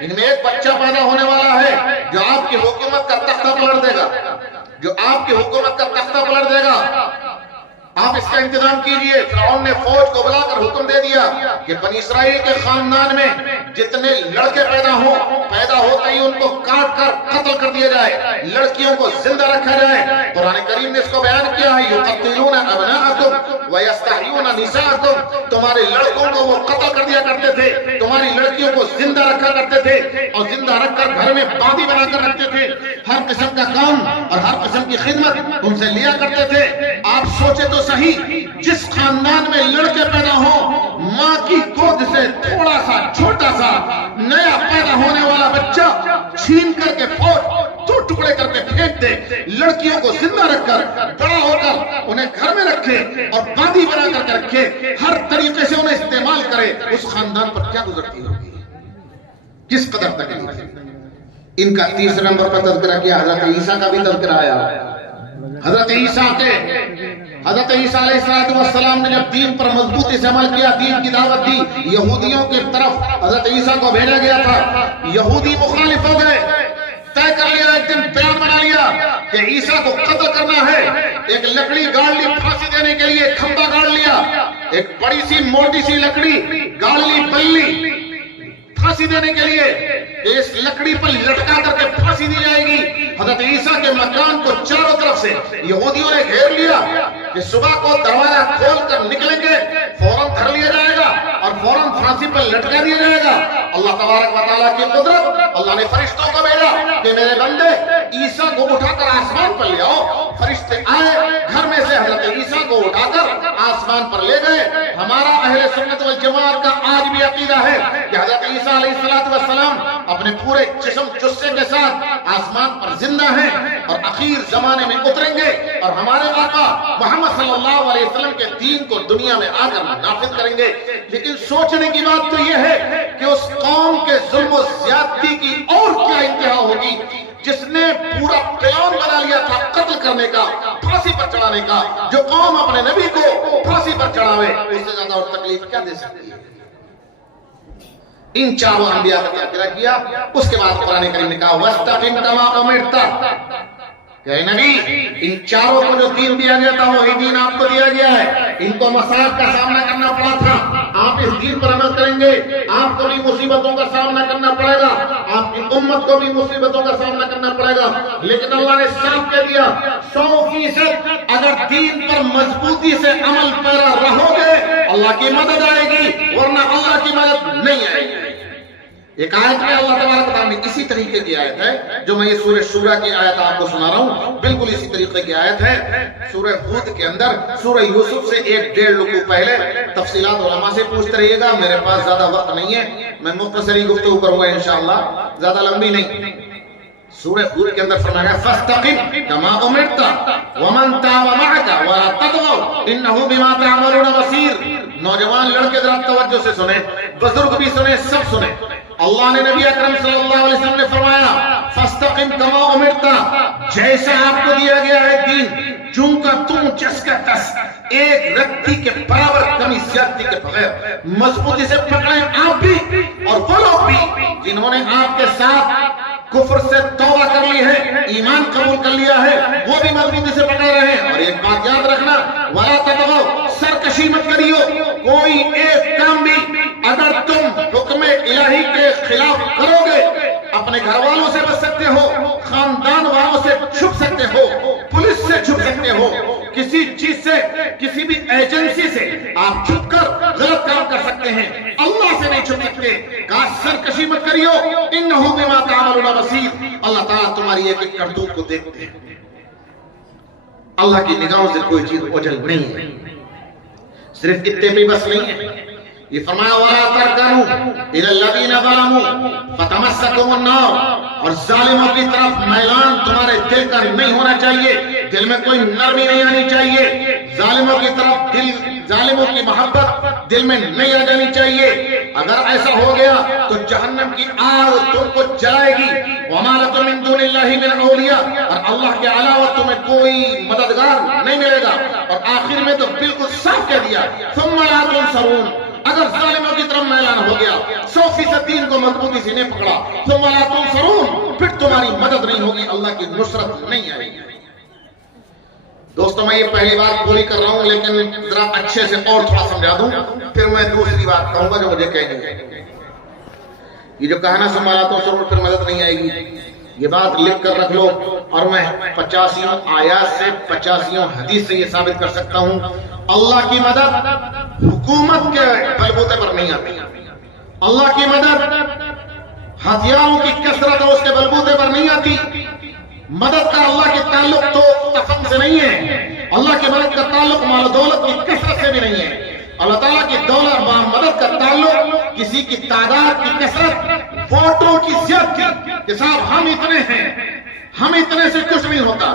ان میں ایک بچہ پیدا ہونے والا ہے جو آپ کی حکومت کا تختہ پلٹ دے گا، جو آپ کی حکومت کا تختہ پلٹ دے گا. آپ اس کا انتظام کیجئے. فرعون نے فوج کو بلا کر حکم دے دیا کہ بنی اسرائیل کے خاندان میں جتنے لڑکے پیدا ہوتے ہی ان کو کاٹ کر قتل کر دیا جائے، لڑکیوں کو زندہ رکھا جائے۔ قرآن کریم نے اس کو بیان کیا ہے یقتلون ابناءکم ویستحیون نساءکم، تمہارے لڑکوں کو وہ قتل کر دیا کرتے تھے، تمہاری لڑکیوں کو زندہ رکھا کرتے تھے اور زندہ رکھ کر گھر میں باندھی بنا کر رکھتے تھے، ہر قسم کا کام اور ہر قسم کی خدمت ان سے لیا کرتے تھے۔ آپ سوچے تو صحیح، جس خاندان میں لڑکے پیدا ہوں، ماں کی گود سے تھوڑا سا چھوٹا سا نیا پیدا ہونے والا بچہ چھین کر کے دو ٹکڑے کر کے پھینک دے، لڑکیوں کو زندہ رکھ کر بڑا ہو کر انہیں گھر میں رکھے اور باندھی بنا کر کے رکھے، ہر طریقے سے انہیں استعمال کرے، اس خاندان پر کیا گزرتی ہوگی، کس قدر تکلیف۔ ان کا تیسرے نمبر پر تذکرہ کیا حضرت عیسیٰ کا بھی تذکرہ آیا۔ حضرت عیسیٰ علیہ السلام نے جب دین پر مضبوطی سے عمل کیا، دین کی دعوت دی، یہودیوں کی طرف حضرت عیسیٰ کو بھیجا گیا تھا، یہودی مخالف ہو گئے، طے کر لیا، ایک دن پلان بنا لیا کہ عیسیٰ کو قتل کرنا ہے، ایک لکڑی گاڑ لی پھانسی دینے کے لیے، کھمبا گاڑ لیا، ایک بڑی سی موٹی سی لکڑی گاڑ لی بلی پھانسی دینے کے لیے، اس لکڑی پر لٹکا کر کے پھانسی دی جائے گی۔ حضرت عیسیٰ کے مکان کو چاروں طرف سے یہودیوں نے گھیر لیا کہ صبح کو دروازہ کھول کر نکلیں گے فوراً دھر لیا جائے گا اور فوراً پھانسی پر لٹکا دیا جائے گا۔ اللہ تبارک و تعالیٰ کی قدرت، اللہ نے فرشتوں کو بھیجا کہ میرے بندے عیسیٰ کو اٹھا کر آسمان پر لے آؤ۔ فرشتے آئے، گھر میں سے حضرت عیسیٰ کو اٹھا کر آسمان پر لے گئے۔ ہمارا اہل سنت والجماعت کا آج بھی عقیدہ ہے کہ حضرت عیسیٰ علیہ السلام اپنے پورے جسم جثے کے ساتھ آسمان پر زندہ ہیں اور اخیر زمانے میں اتریں گے اور ہمارے آقا محمد صلی اللہ علیہ وسلم کے دین کو دنیا میں آ کر نافذ کریں گے۔ لیکن سوچنے کی بات تو یہ ہے کہ اس قوم کے ظلم و زیادتی کی اور کیا انتہا ہوگی جس نے پورا پلان بنا لیا تھا قتل کرنے کا، پھانسی پر چڑھانے کا۔ جو قوم اپنے نبی کو پھانسی پر چڑھاوے اس سے زیادہ اور تکلیف کیا دے سکتی ہے؟ ان چاروں انبیاء کا تذکرہ کیا، اس کے بعد قرآن کریم نے کہا وَاسْتَقِمْ كَمَا أُمِرْتَ، کہ اے نبی ان چاروں کو جو دین دیا گیا تھا وہی دین آپ کو دیا گیا ہے۔ ان کو مصائب کا سامنا کرنا پڑا تھا، آپ اس دین پر عمل کریں گے، آپ کو بھی مصیبتوں کا سامنا کرنا پڑے گا، آپ کی امت کو بھی مصیبتوں کا سامنا کرنا پڑے گا، لیکن اللہ نے صاف کہہ دیا 100% اگر دین پر مضبوطی سے عمل پیرا رہو گے اللہ کی مدد آئے گی، ورنہ اللہ کی مدد نہیں آئے گی۔ ایک آیت میں اللہ تبارک و تعالیٰ نے اسی طریقے کی آیت ہے جو میں یہ سورہ شورا کی آیت آپ کو سنا رہا ہوں، بالکل اسی طریقے کی آیت ہے سورہ ہود کے اندر، سورہ یوسف سے 1-1.5 رکوع پہلے۔ تفصیلات علماء سے پوچھتے رہیے گا، میرے پاس زیادہ وقت نہیں ہے، میں مختصری گفتگو کروں گا انشاءاللہ، زیادہ لمبی نہیں۔ سورہ ہود کے اندر فرمایا فَاسْتَقِمْ كَمَا أُمِرْتَ وَمَنْ تَابَ مَعَكَ وَلَا تَطْغَوْا إِنَّهُ بِمَا تَعْمَلُونَ بَصِيرٌ۔ نوجوان لڑکے ذرا توجہ سے سنیں، بزرگ بھی سنیں، سب سنیں۔ اللہ نے نبی اکرم صلی اللہ علیہ وسلم نے فرمایا فَاسْتَقِمْ كَمَا أُمِرْتَ، جیسا آپ کو دیا گیا ہے دین، جوں کا تم جس کا تس، ایک رتی کے برابر کمی زیادتی کے بغیر مضبوطی سے پکڑیں آپ بھی اور وہ لوگ بھی جنہوں نے آپ کے ساتھ کفر سے توبہ کر لی ہے، ایمان قبول کر لیا ہے، وہ بھی مضبوطی سے پکڑے رہے۔ اور ایک بات یاد رکھنا وَلَا تَطْغَوْا، سرکشی مت کریو، کوئی ایک کام بھی اگر تم حکم الہی کے خلاف کرو گے اپنے گھر والوں سے بچ سکتے ہو، خاندان والوں سے چھپ سکتے ہو، پولیس سے چھپ سکتے ہو، کسی چیز سے، کسی بھی ایجنسی سے آپ چھپ کر غلط کام کر سکتے ہیں، اللہ سے نہیں چھپ سکتے۔ کہا سرکشی مت کریو، انہو بما تعملون بصیر، اللہ تعالیٰ تمہاری ایک ایک کرتوت کو دیکھتے ہیں۔ اللہ کی نگاہوں سے کوئی چیز اوجھل نہیں ہے۔ صرف اتنے بھی بس نہیں ہے، یہ فرمایا وَلَا تَرْكَنُوا إِلَى الَّذِينَ ظَلَمُوا فَتَمَسَّكُمُ النَّارُ، اور ظالموں کی طرف میلان تمہارے دل کا نہیں ہونا چاہیے، دل میں کوئی نرمی نہیں آنی چاہیے، ظالموں کی طرف ظالموں کی محبت دل میں نہیں آ جانی چاہیے۔ اگر ایسا ہو گیا تو جہنم کی آگ تم کو جلائے گی۔ وَمَا لَكُم مِّن دُونِ اللَّهِ مِنْ أَوْلِيَاءَ، اور اللہ کے علاوہ تمہیں کوئی مددگار نہیں ملے گا۔ اور آخر میں تو بالکل صاف کہہ دیا ثُمَّ لَا تُنصَرُونَ، اگر ظالموں کی طرف میلان ہو گیا، 100% دین کو مضبوطی سے نہیں پکڑا، ثُمَّ لَا تُنصَرُونَ، پھر تمہاری مدد نہیں ہوگی، اللہ کی نصرت نہیں آئے گی۔ دوستوں میں یہ پہلی بات پوری کر رہا ہوں، لیکن ذرا اچھے سے اور تھوڑا سمجھا دوں، پھر میں دوسری بات کہوں گا جو مجھے کہنی ہے۔ یہ جو کہنا سنبھالاتا ہوں ضرور پھر مدد نہیں آئے گی، یہ بات لکھ کر رکھ لو، اور میں 85 آیات سے 85 حدیث سے یہ ثابت کر سکتا ہوں اللہ کی مدد حکومت کے بلبوتے پر نہیں آتی، اللہ کی مدد ہتھیاروں کی کثرت اور اس کے بلبوتے پر نہیں آتی۔ مدد کا اللہ کے تعلق تو تفن سے نہیں ہے، اللہ کی مدد کا تعلق مال و دولت کی کثرت سے بھی نہیں ہے۔ اللہ تعالیٰ کی دولت مدد کا تعلق کسی کی تعداد کی کثرت، ووٹوں کی زیادتی کہ صاحب ہم اتنے ہیں، ہم اتنے سے کچھ نہیں ہوتا۔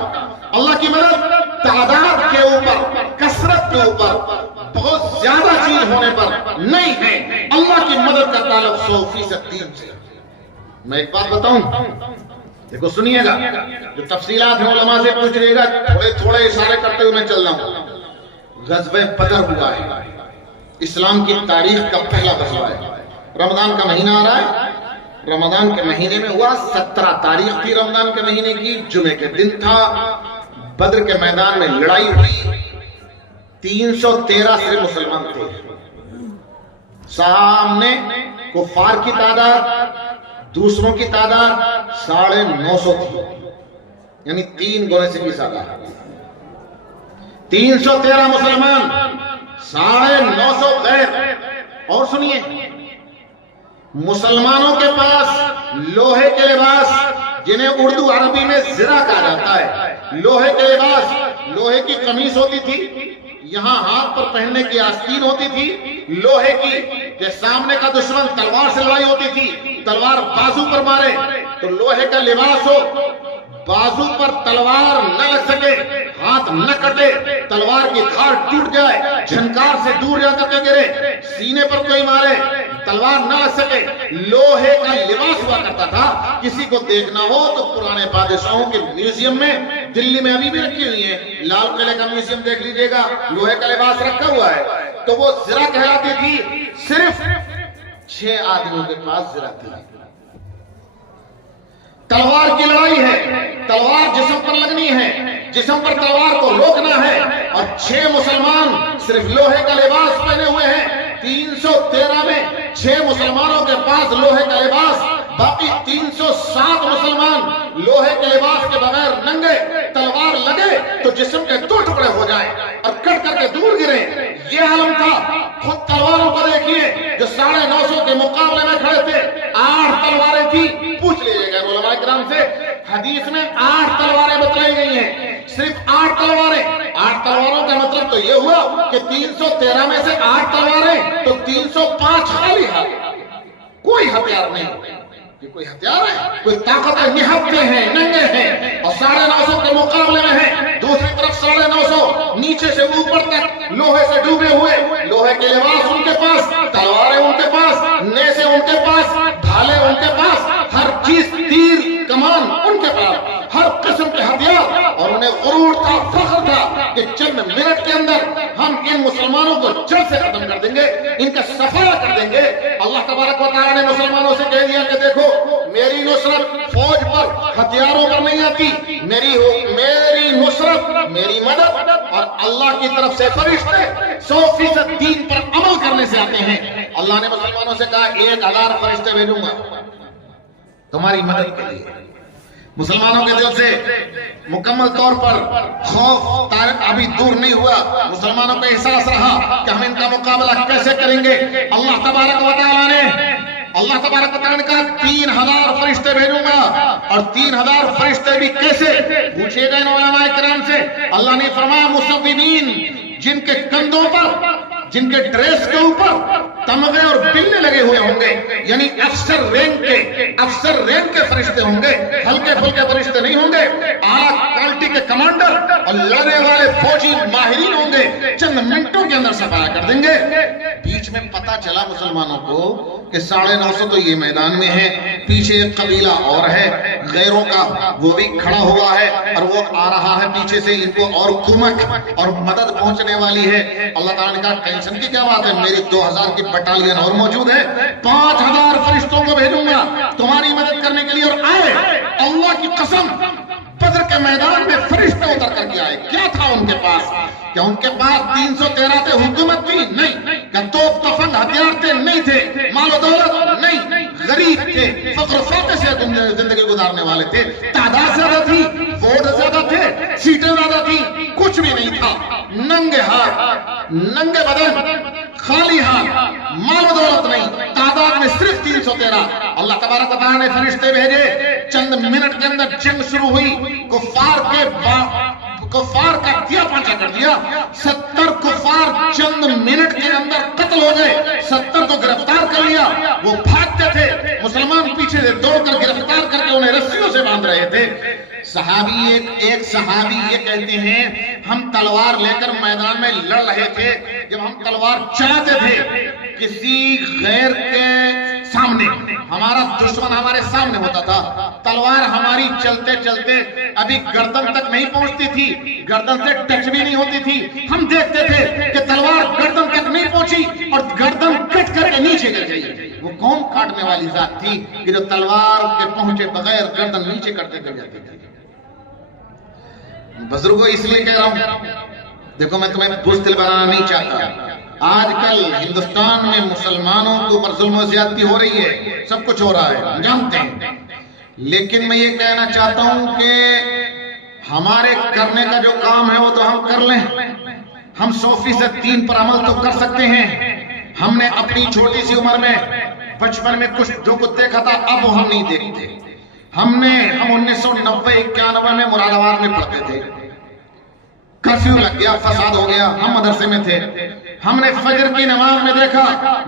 اللہ کی مدد تعداد کے اوپر، کثرت کے اوپر، بہت زیادہ چیز ہونے پر نہیں ہے۔ اللہ کی مدد کا تعلق 100% دین سے۔ میں ایک بات بتاؤں، دیکھو سنیے گا، جو تفصیلات ہیں علماء سے پوچھ رہے گا، تھوڑے تھوڑے اشارے کرتے ہوئے میں چل رہا ہوں۔ غزوہ بدر ہوا ہے، اسلام کی تاریخ کا پہلا غزوہ ہے۔ رمضان کا مہینہ آ رہا ہے، رمضان کے مہینے میں ہوا، 17 تاریخ تھی رمضان کے مہینے کی، جمعے کے دن تھا۔ بدر کے میدان میں لڑائی ہوئی، 313 سے مسلمان تھے، سامنے کفار کی تعداد، دوسروں کی تعداد 950 تھی، یعنی 3 گنے سے بھی زیادہ۔ 313 مسلمان، 950 غیر۔ اور سنیے، مسلمانوں کے پاس لوہے کے لباس، جنہیں اردو عربی میں زرہ کہا جاتا ہے، لوہے کے لباس، لوہے کی قمیص ہوتی تھی، یہاں ہاتھ پر پہننے کی آستین ہوتی تھی لوہے کی، کہ سامنے کا دشمن تلوار سے لڑائی ہوتی تھی، تلوار بازو پر مارے تو لوہے کا لباس ہو، بازو پر تلوار نہ لگ سکے، ہاتھ نہ کٹے، تلوار کی دھار ٹوٹ جائے، جھنکار سے دور جا کر کے گرے، سینے پر کوئی مارے تلوار نہ لگ سکے، لوہے کا لباس ہوا کرتا تھا۔ کسی کو دیکھنا ہو تو پرانے بادشاہوں کے میوزیم میں، دلی میں ابھی بھی رکھی ہوئی ہیں، لال قلعہ کا میوزیم دیکھ لیجئے گا، لوہے کا لباس رکھا ہوا ہے، تو وہ زرہ کہلاتی تھی۔ صرف 6 آدمیوں کے پاس زرہ تھی۔ تلوار کی لڑائی ہے، تلوار جسم پر لگنی ہے، جسم پر تلوار کو روکنا ہے، اور 6 مسلمان صرف لوہے کا لباس پہنے ہوئے ہیں۔ 313 میں 6 مسلمانوں کے پاس لوہے کا لباس، باقی 307 مسلمان لوہے کے لباس کے بغیر ننگے، تلوار لگے تو جسم کے 2 ٹکڑے ہو جائیں اور کٹ کر کے دور گریں۔ یہ عالم تھا۔ خود تلواروں کو دیکھیے، جو 950 کے مقابلے میں کھڑے تھے، 8 تلواریں تھی۔ پوچھ لیجئے گا علماء کرام سے، حدیث میں 8 تلواریں بتلائی گئی ہیں، صرف 8 تلواریں۔ 8 تلواروں کا مطلب تو یہ ہوا کہ 313 میں سے 8 تلواریں تو 305 خالی ہاتھ، کوئی ہتھیار نہیں۔ یہ کوئی ہتھیار ہے؟ کوئی طاقت ہے؟ نہتے ہیں، ننگے ہیں، اور 950 کے مقابلے میں ہیں۔ دوسری طرف 950 نیچے سے اوپر تک لوہے سے ڈوبے ہوئے، لوہے کے لباس ان کے پاس، تلواریں ان کے پاس، نیزے ان کے پاس، ڈھالے ان کے پاس، ہر چیز، تیر کمان ان کے پاس، ہر قسم کے ہتھیار، اور انہیں غرور تھا، فخر تھا کہ چند منٹ کے اندر ہم ان مسلمانوں کو جڑ سے ختم کر دیں گے، ان کا صفایا کر دیں گے۔ اللہ تبارک و تعالیٰ نے مسلمانوں سے کہہ دیا کہ دیکھو، میری نصرت فوج پر، ہتھیاروں پر نہیں آتی، میری نصرت، میری مدد اور اللہ کی طرف سے فرشتے 100% دین پر عمل کرنے سے آتے ہیں۔ اللہ نے مسلمانوں سے کہا 1000 فرشتے بھیجوں گا تمہاری مدد کے لیے۔ مسلمانوں کے دل سے مکمل طور پر خوف ابھی دور نہیں ہوا، مسلمانوں کو احساس رہا کہ ہم ان کا مقابلہ کیسے کریں گے۔ اللہ تبارک و تعالیٰ نے کہا 3000 فرشتے بھیجوں گا، اور 3000 فرشتے بھی کیسے؟ پوچھئے گئے علماء کرام سے۔ اللہ نے فرمایا مصوبین، جن کے کندھوں پر، جن کے ڈریس کے اوپر تمغے اور بلے لگے ہوئے ہوں گے، یعنی افسر رینک کے فرشتے ہوں گے، ہلکے پھلکے فرشتے نہیں ہوں گے، اعلیٰ کوالٹی کے کمانڈر اور لڑنے والے فوجی ماہرین ہوں گے، چند منٹوں کے اندر صفایا کر دیں گے۔ بیچ میں پتا چلا مسلمانوں کو کہ 950 تو یہ میدان میں ہے، پیچھے ایک قبیلہ اور ہے غیروں کا، وہ بھی کھڑا ہوا ہے اور وہ آ رہا ہے پیچھے سے، ان کو اور کمک اور مدد پہنچنے والی ہے۔ اللہ تعالیٰ نے کہا ٹینشن کی کیا بات ہے، میری 2000 کی بٹالین اور موجود ہے، 5000 فرشتوں کو بھیجوں گا تمہاری مدد کرنے کے لیے۔ اور آئے، اللہ کی قسم، بدر کے میدان میں فرشتے اتر کر کے آئے۔ کیا تھا ان کے پاس؟ کیا ان کے پاس 313 تھے، حکومت تھی؟ نہیں۔ کیا توپ تفنگ ہتھیار تھے؟ نہیں تھے۔ مال و دولت؟ نہیں۔ غریب تھے، فقر فاقے سے زندگی گزارنے والے تھے، تعداد زیادہ تھی، ووٹ زیادہ تھے، سیٹیں زیادہ تھی، کچھ بھی نہیں تھا، ننگے ہاتھ، ننگے بدن، خالی ہاتھ، مال و دولت نہیں، تعداد میں صرف 313۔ اللہ تبارک و تعالیٰ نے فرشتے بھیجے، چند منٹ کے اندر جنگ شروع ہوئی، کفار کا دیا پانچا کر دیا، 70 کفار چند منٹ کے اندر قتل ہو گئے، 70 کو گرفتار کر لیا، وہ بھاگتے تھے، مسلمان پیچھے سے دوڑ کر گرفتار کر کے انہیں رسیوں سے باندھ رہے تھے۔ ایک صحابی یہ کہتے ہیں ہم تلوار لے کر میدان میں لڑ رہے تھے، جب ہم تلوار چلاتے تھے کسی غیر کے سامنے، ہمارا دشمن ہمارے سامنے ہوتا تھا، تلوار ہماری چلتے چلتے ابھی گردن تک نہیں پہنچتی تھی، گردن سے ٹچ بھی نہیں ہوتی تھی، ہم دیکھتے تھے کہ تلوار گردن تک نہیں پہنچی اور گردن کٹ کر کے نیچے گر گئی۔ وہ کون کاٹنے والی ذات تھی کہ جو تلوار کے پہنچے بغیر گردن نیچے کرتے گر جاتی تھی؟ بزرگوں اس لیے کہہ رہا ہوں، دیکھو میں تمہیں بزدل بنانا نہیں چاہتا، آج کل ہندوستان میں مسلمانوں کے اوپر ظلم و زیادتی ہو رہی ہے، سب کچھ ہو رہا ہے، ہم جانتے ہیں، لیکن میں یہ کہنا چاہتا ہوں کہ ہمارے کرنے کا جو کام ہے وہ تو ہم کر لیں، ہم 100% دین پر عمل تو کر سکتے ہیں۔ ہم نے اپنی چھوٹی سی عمر میں بچپن میں کچھ جو کچھ دیکھا تھا اب وہ ہم نہیں دیکھتے، ہم 1990-91 میں مراد آباد میں پڑھتے تھے، کرفیو لگ گیا، فساد ہو گیا، ہم مدرسے میں تھے، ہم نے فجر کی نماز میں دیکھا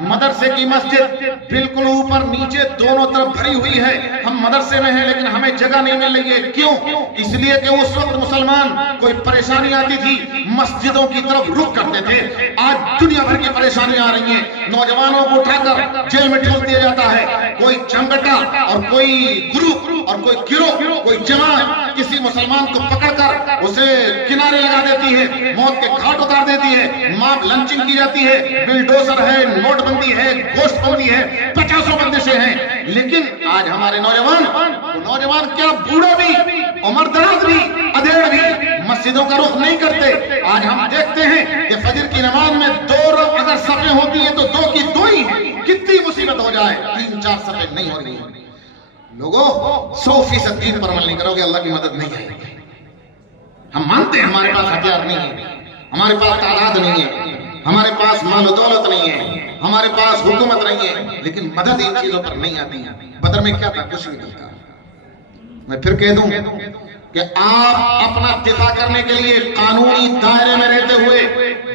مدرسے کی مسجد بالکل اوپر نیچے دونوں طرف بھری ہوئی ہے، ہم مدرسے میں ہیں لیکن ہمیں جگہ نہیں مل رہی ہے، کیوں؟ اس لیے کہ اس وقت مسلمان کوئی پریشانی آتی تھی مسجدوں کی طرف رخ کرتے تھے، آج دنیا بھر کی پریشانی آ رہی ہیں، نوجوانوں کو اٹھا کر جیل میں ڈال دیا جاتا ہے، کوئی چمبٹا اور کوئی گروپ اور کوئی گروہ کوئی جماعت کسی مسلمان کو پکڑ کر اسے کنارے لگا دیتی ہے، موت کے گھاٹ اتار دیتی ہے، ماب لنچنگ کی جاتی ہے، بلڈوزر ہے، نوٹ بندی ہے، گوشت بندی ہے، 50 بندشیں ہیں، لیکن آج ہمارے نوجوان کیا بوڑھے بھی، عمر دراز بھی، ادھیڑ بھی مسجدوں کا رخ نہیں کرتے۔ آج ہم دیکھتے ہیں کہ فجر کی نماز میں 2 اگر صفیں ہوتی ہیں تو 2 کی 2 ہی ہیں، کتنی مصیبت ہو جائے 3-4 صفیں نہیں ہو رہی ہیں۔ لوگوں 100% دین پر عمل نہیں کرو گے اللہ کی مدد نہیں آئے گی۔ ہم مانتے ہیں ہمارے پاس ہتھیار نہیں ہے، ہمارے پاس تعداد نہیں ہے، ہمارے پاس مال و دولت نہیں ہے، ہمارے پاس حکومت نہیں ہے، لیکن مدد ان چیزوں پر نہیں آتی ہے۔ بدر میں کیا تھا؟ کچھ نہیں تھا۔ میں پھر کہہ دوں کہ آپ اپنا دفاع کرنے کے لیے قانونی دائرے میں رہتے ہوئے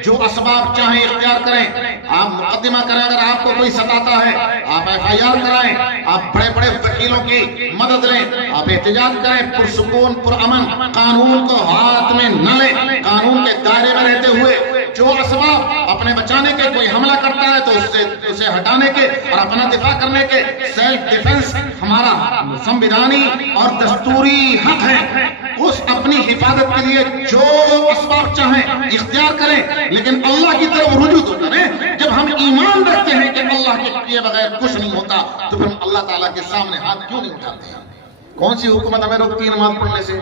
جو اسباب چاہیں اختیار کریں، آپ مقدمہ کریں، اگر آپ کو کوئی ستاتا ہے آپ FIR کرائیں، آپ بڑے بڑے وکیلوں کی مدد لیں، آپ احتجاج کریں، پرسکون پرامن، قانون کو ہاتھ میں نہ لیں، قانون کے دائرے میں رہتے ہوئے جو اسباب اپنے بچانے کے، کوئی حملہ کرتا ہے تو اسے ہٹانے کے اور اپنا دفاع کرنے کے، سیلف ڈیفنس ہمارا سمویدھانی اور دستوری حق ہے، اس اپنی حفاظت کے لیے جو اسباب چاہیں اختیار کریں، لیکن اللہ کی طرف رجوع تو کریں۔ جب ہم ایمان رکھتے ہیں کہ اللہ کے کیے بغیر کچھ نہیں ہوتا تو پھر ہم اللہ تعالیٰ کے سامنے ہاتھ کیوں نہیں اٹھاتے ہیں؟ کون سی حکومت ہمیں روکتی ہے نماز پڑھنے سے؟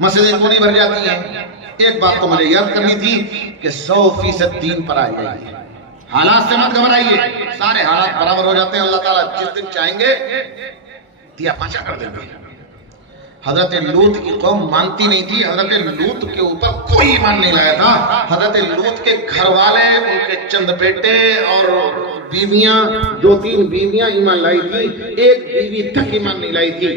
مسجدیں کیوں نہیں بھر جاتی ہیں؟ ایک بات تو مجھے یاد کرنی تھی کہ 100% دین پر آ جائیے، حالات سے مت گھبرائیے، سارے حالات برابر ہو جاتے ہیں، اللہ تعالیٰ جس دن چاہیں گے دیا پانچا کر دیں گے۔ حضرت لوط کی قوم مانتی نہیں تھی، حضرت لوط کے اوپر کوئی ایمان نہیں لایا تھا، حضرت لوط کے گھر والے، ان کے چند بیٹے اور بیویاں، 2-3 بیویاں ایمان لائی تھی، ایک بیوی تک ایمان نہیں لائی تھی،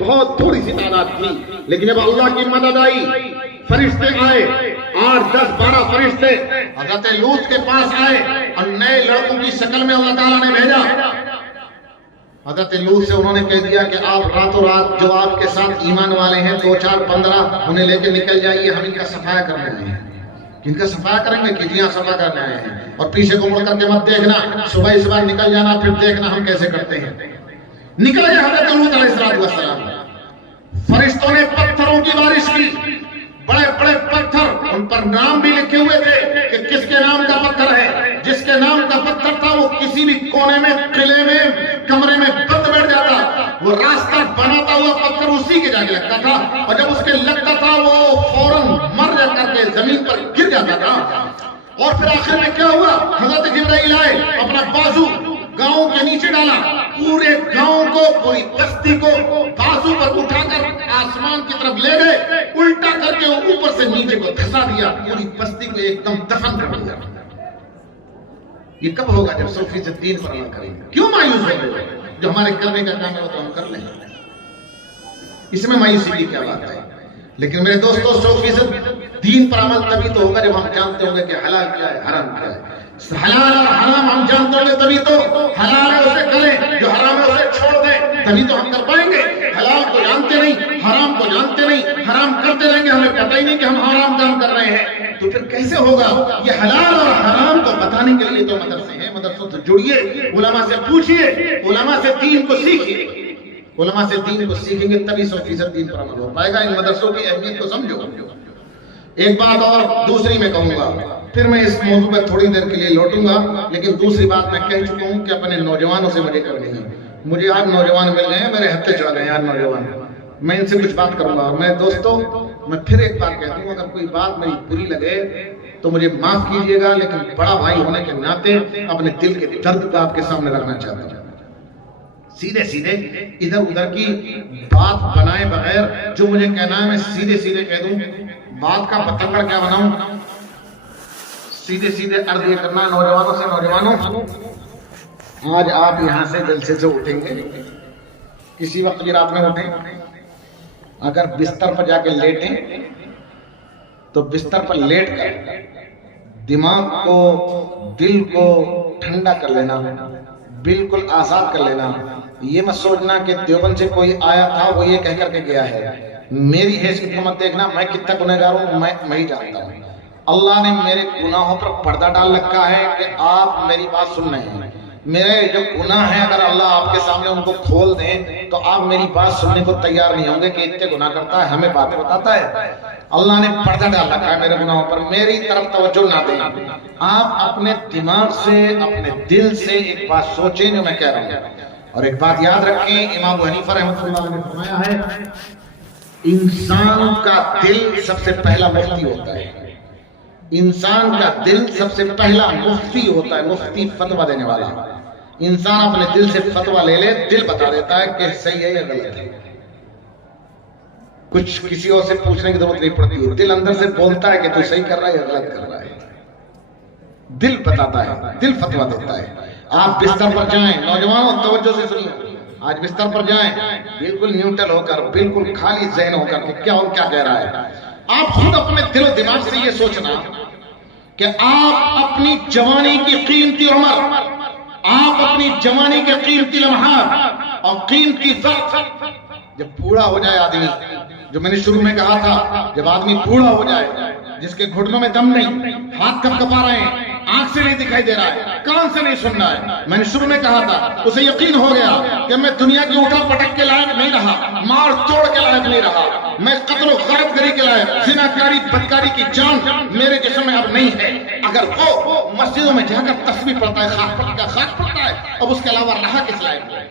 بہت تھوڑی سی تعداد تھی، لیکن جب اللہ کی مدد آئی، فرشتے آئے، 8-10-12 فرشتے حضرت لوط کے پاس آئے اور نئے لڑکوں کی شکل میں اللہ تعالیٰ نے بھیجا۔ حضرت لوط سے انہوں نے کہہ دیا کہ آپ راتوں رات جو آپ کے ساتھ ایمان والے ہیں 2-4-15 انہیں لے کے نکل جائیے، ہم ان کا صفایا کرنے آئے ہیں۔ کن کا صفایا کریں گے؟ کلیاں صفا کرنے آئے ہیں، اور پیچھے کو مڑ کر کے مت دیکھنا، صبح نکل جانا، پھر دیکھنا ہم کیسے کرتے ہیں۔ نکل گئے حضرت لوط علیہ السلام، فرشتوں نے پتھروں کی بارش کی، بڑے بڑے پتھر، ان پر نام بھی لکھے ہوئے تھے کہ کس کے نام کا پتھر ہے، جس کے نام کا پتھر تھا وہ کسی بھی کونے میں، قلعے میں، کمرے میں بند بیٹھ جاتا، وہ راستہ بناتا ہوا پتھر اسی کے جا کے لگتا تھا، اور جب اس کے لگتا تھا وہ فوراً مر جا کر کے زمین پر گر جاتا تھا۔ اور پھر آخر میں کیا ہوا؟ حضرت جبرائیل آئے، اپنا بازو گاؤں کے نیچے ڈالا، پورے گاؤں کو پوری بستی کو بازو پر اٹھا کر آسمان کی طرف لے گئے, الٹا کر کے اوپر سے نیچے کو دھسا دیا, پوری بستی کو ایک دم دفن کر دیا. یہ کب ہوگا؟ جب صوفی سے دین پر عمل کریں گے. کیوں مایوس ہو گئے؟ جو ہمارے کرنے کا کام ہے وہ تو ہم کر لیں. اس میں مایوسی کی کیا بات ہے؟ لیکن میرے دوستو 100% دین پر عمل تبھی تو ہوگا جب ہم جانتے ہوں گے کہ حلال کیا ہے, حرام کیا ہے. حلال اور حرام ہم جانتے ہوں گے تبھی تو حلال ہے اسے کریں, جو حرام ہے اسے چھوڑ دیں, تبھی تو ہم کر پائیں گے. حلال کو جانتے نہیں, حرام کو جانتے نہیں, حرام کرتے رہیں گے, ہمیں پتہ ہی نہیں کہ ہم حرام کام کر رہے ہیں, تو پھر کیسے ہوگا؟ یہ حلال اور حرام کو بتانے کے لیے تو مدرسے ہیں, مدرسوں سے جڑیے, علماء سے پوچھئے, علماء سے دین کو سیکھئے. علماء سے دین کو سیکھیں گے تبھی 100% دین پر عمل ہو پائے گا. ان مدرسوں کی اہمیت کو سمجھو. ایک بات اور دوسری میں کہوں گا, پھر میں اس موضوع پہ تھوڑی دیر کے لیے لوٹوں گا, لیکن دوسری بات میں کہہ چکا ہوں کہ اپنے نوجوانوں سے مجھے کرنی ہے. مجھے آج نوجوان مل گئے ہیں, میرے ہتھے چڑھ گئے ہیں آج نوجوان, میں ان سے کچھ بات کروں گا. اور میں دوستو, میں پھر ایک بات کہتا ہوں, اگر کوئی بات میری بری لگے تو مجھے معاف کیجئے گا, لیکن بڑا بھائی ہونے کے ناطے اپنے دل کے درد کو آپ کے سامنے رکھنا چاہتا ہوں. سیدھے سیدھے ادھر ادھر کی بات بنائے بغیر جو مجھے کہنا ہے میں سیدھے سیدھے کہہ دوں. بات کا پتنگڑ کیا بناؤں؟ سیدھے سیدھے عرض یہ کرنا نوجوانوں سے, نوجوانوں آج آپ یہاں سے جلسے سے اٹھیں گے, کسی وقت بھی رات میں اٹھیں, اگر بستر پر جا کے لیٹیں تو بستر پر لیٹ کر دماغ کو, دل کو ٹھنڈا کر لینا, بالکل آزاد کر لینا. یہ مت سوچنا کہ دیوبند سے کوئی آیا تھا وہ یہ کہہ کر کے گیا ہے. میری حیثیت کو مت دیکھنا, میں کتنا گنہگار ہوں میں ہی جانتا ہوں. اللہ نے میرے گناہوں پر پردہ ڈال رکھا ہے کہ آپ میری بات سن رہے ہیں. میرے جو گناہ ہیں اگر اللہ آپ کے سامنے ان کو کھول دیں تو آپ میری بات سننے کو تیار نہیں ہوں گے کہ اتنے گناہ کرتا ہے, ہمیں بات بتاتا ہے. اللہ نے پردہ ڈال رکھا ہے میرے گناہوں پر, میری طرف توجہ نہ دیں. آپ اپنے دماغ سے, اپنے دل سے ایک بات سوچیں جو میں کہہ رہا ہوں. اور ایک بات یاد رکھیں, امام ابو حنیفہ رحمۃ اللہ علیہ نے فرمایا ہے انسان کا دل سب سے پہلا مفتی ہوتا ہے. انسان کا دل سب سے پہلا مفتی ہوتا ہے, مفتی فتویٰ دینے والا. انسان اپنے دل سے فتویٰ لے لے, دل بتا دیتا ہے کہ صحیح ہے یا غلط ہے. کچھ کسی اور سے پوچھنے کی ضرورت نہیں پڑتی ہے, دل اندر سے بولتا ہے کہ تو صحیح کر رہا ہے یا غلط کر رہا ہے. دل بتاتا ہے, دل فتویٰ دیتا ہے. آپ بستر پر جائیں, نوجوانوں توجہ سے سنیے, آج بستر پر جائیں بالکل نیوٹرل ہو کر, بالکل خالی ذہن ہو کر کہ کیا کہہ رہا ہے. آپ خود اپنے دل و دماغ سے یہ سوچنا کہ آپ اپنی جوانی کی قیمتی عمر, آپ اپنی جوانی کے قیمتی لمحات اور قیمتی وقت, جب بوڑھا ہو جائے آدمی, جو میں نے شروع میں کہا تھا جب آدمی بوڑھا ہو جائے, جس کے گھٹنوں میں دم نہیں, ہاتھ کب کپا رہے ہیں, آنکھ سے نہیں دکھائی دے رہا ہے, کان سے نہیں سن رہا ہے, میں نے شروع میں کہا تھا اسے یقین ہو گیا کہ میں دنیا کی اٹھا پٹک کے لائق نہیں رہا, مار توڑ کے لائق نہیں رہا, میں قتل و غارت گری کے لائق, زناکاری بدکاری کی جان میرے جسم میں اب نہیں ہے. اگر وہ مسجدوں میں جا کر تسبیح پڑھتا ہے, خاک پڑھتا ہے, اب اس کے علاوہ رہا کس لائق ہے؟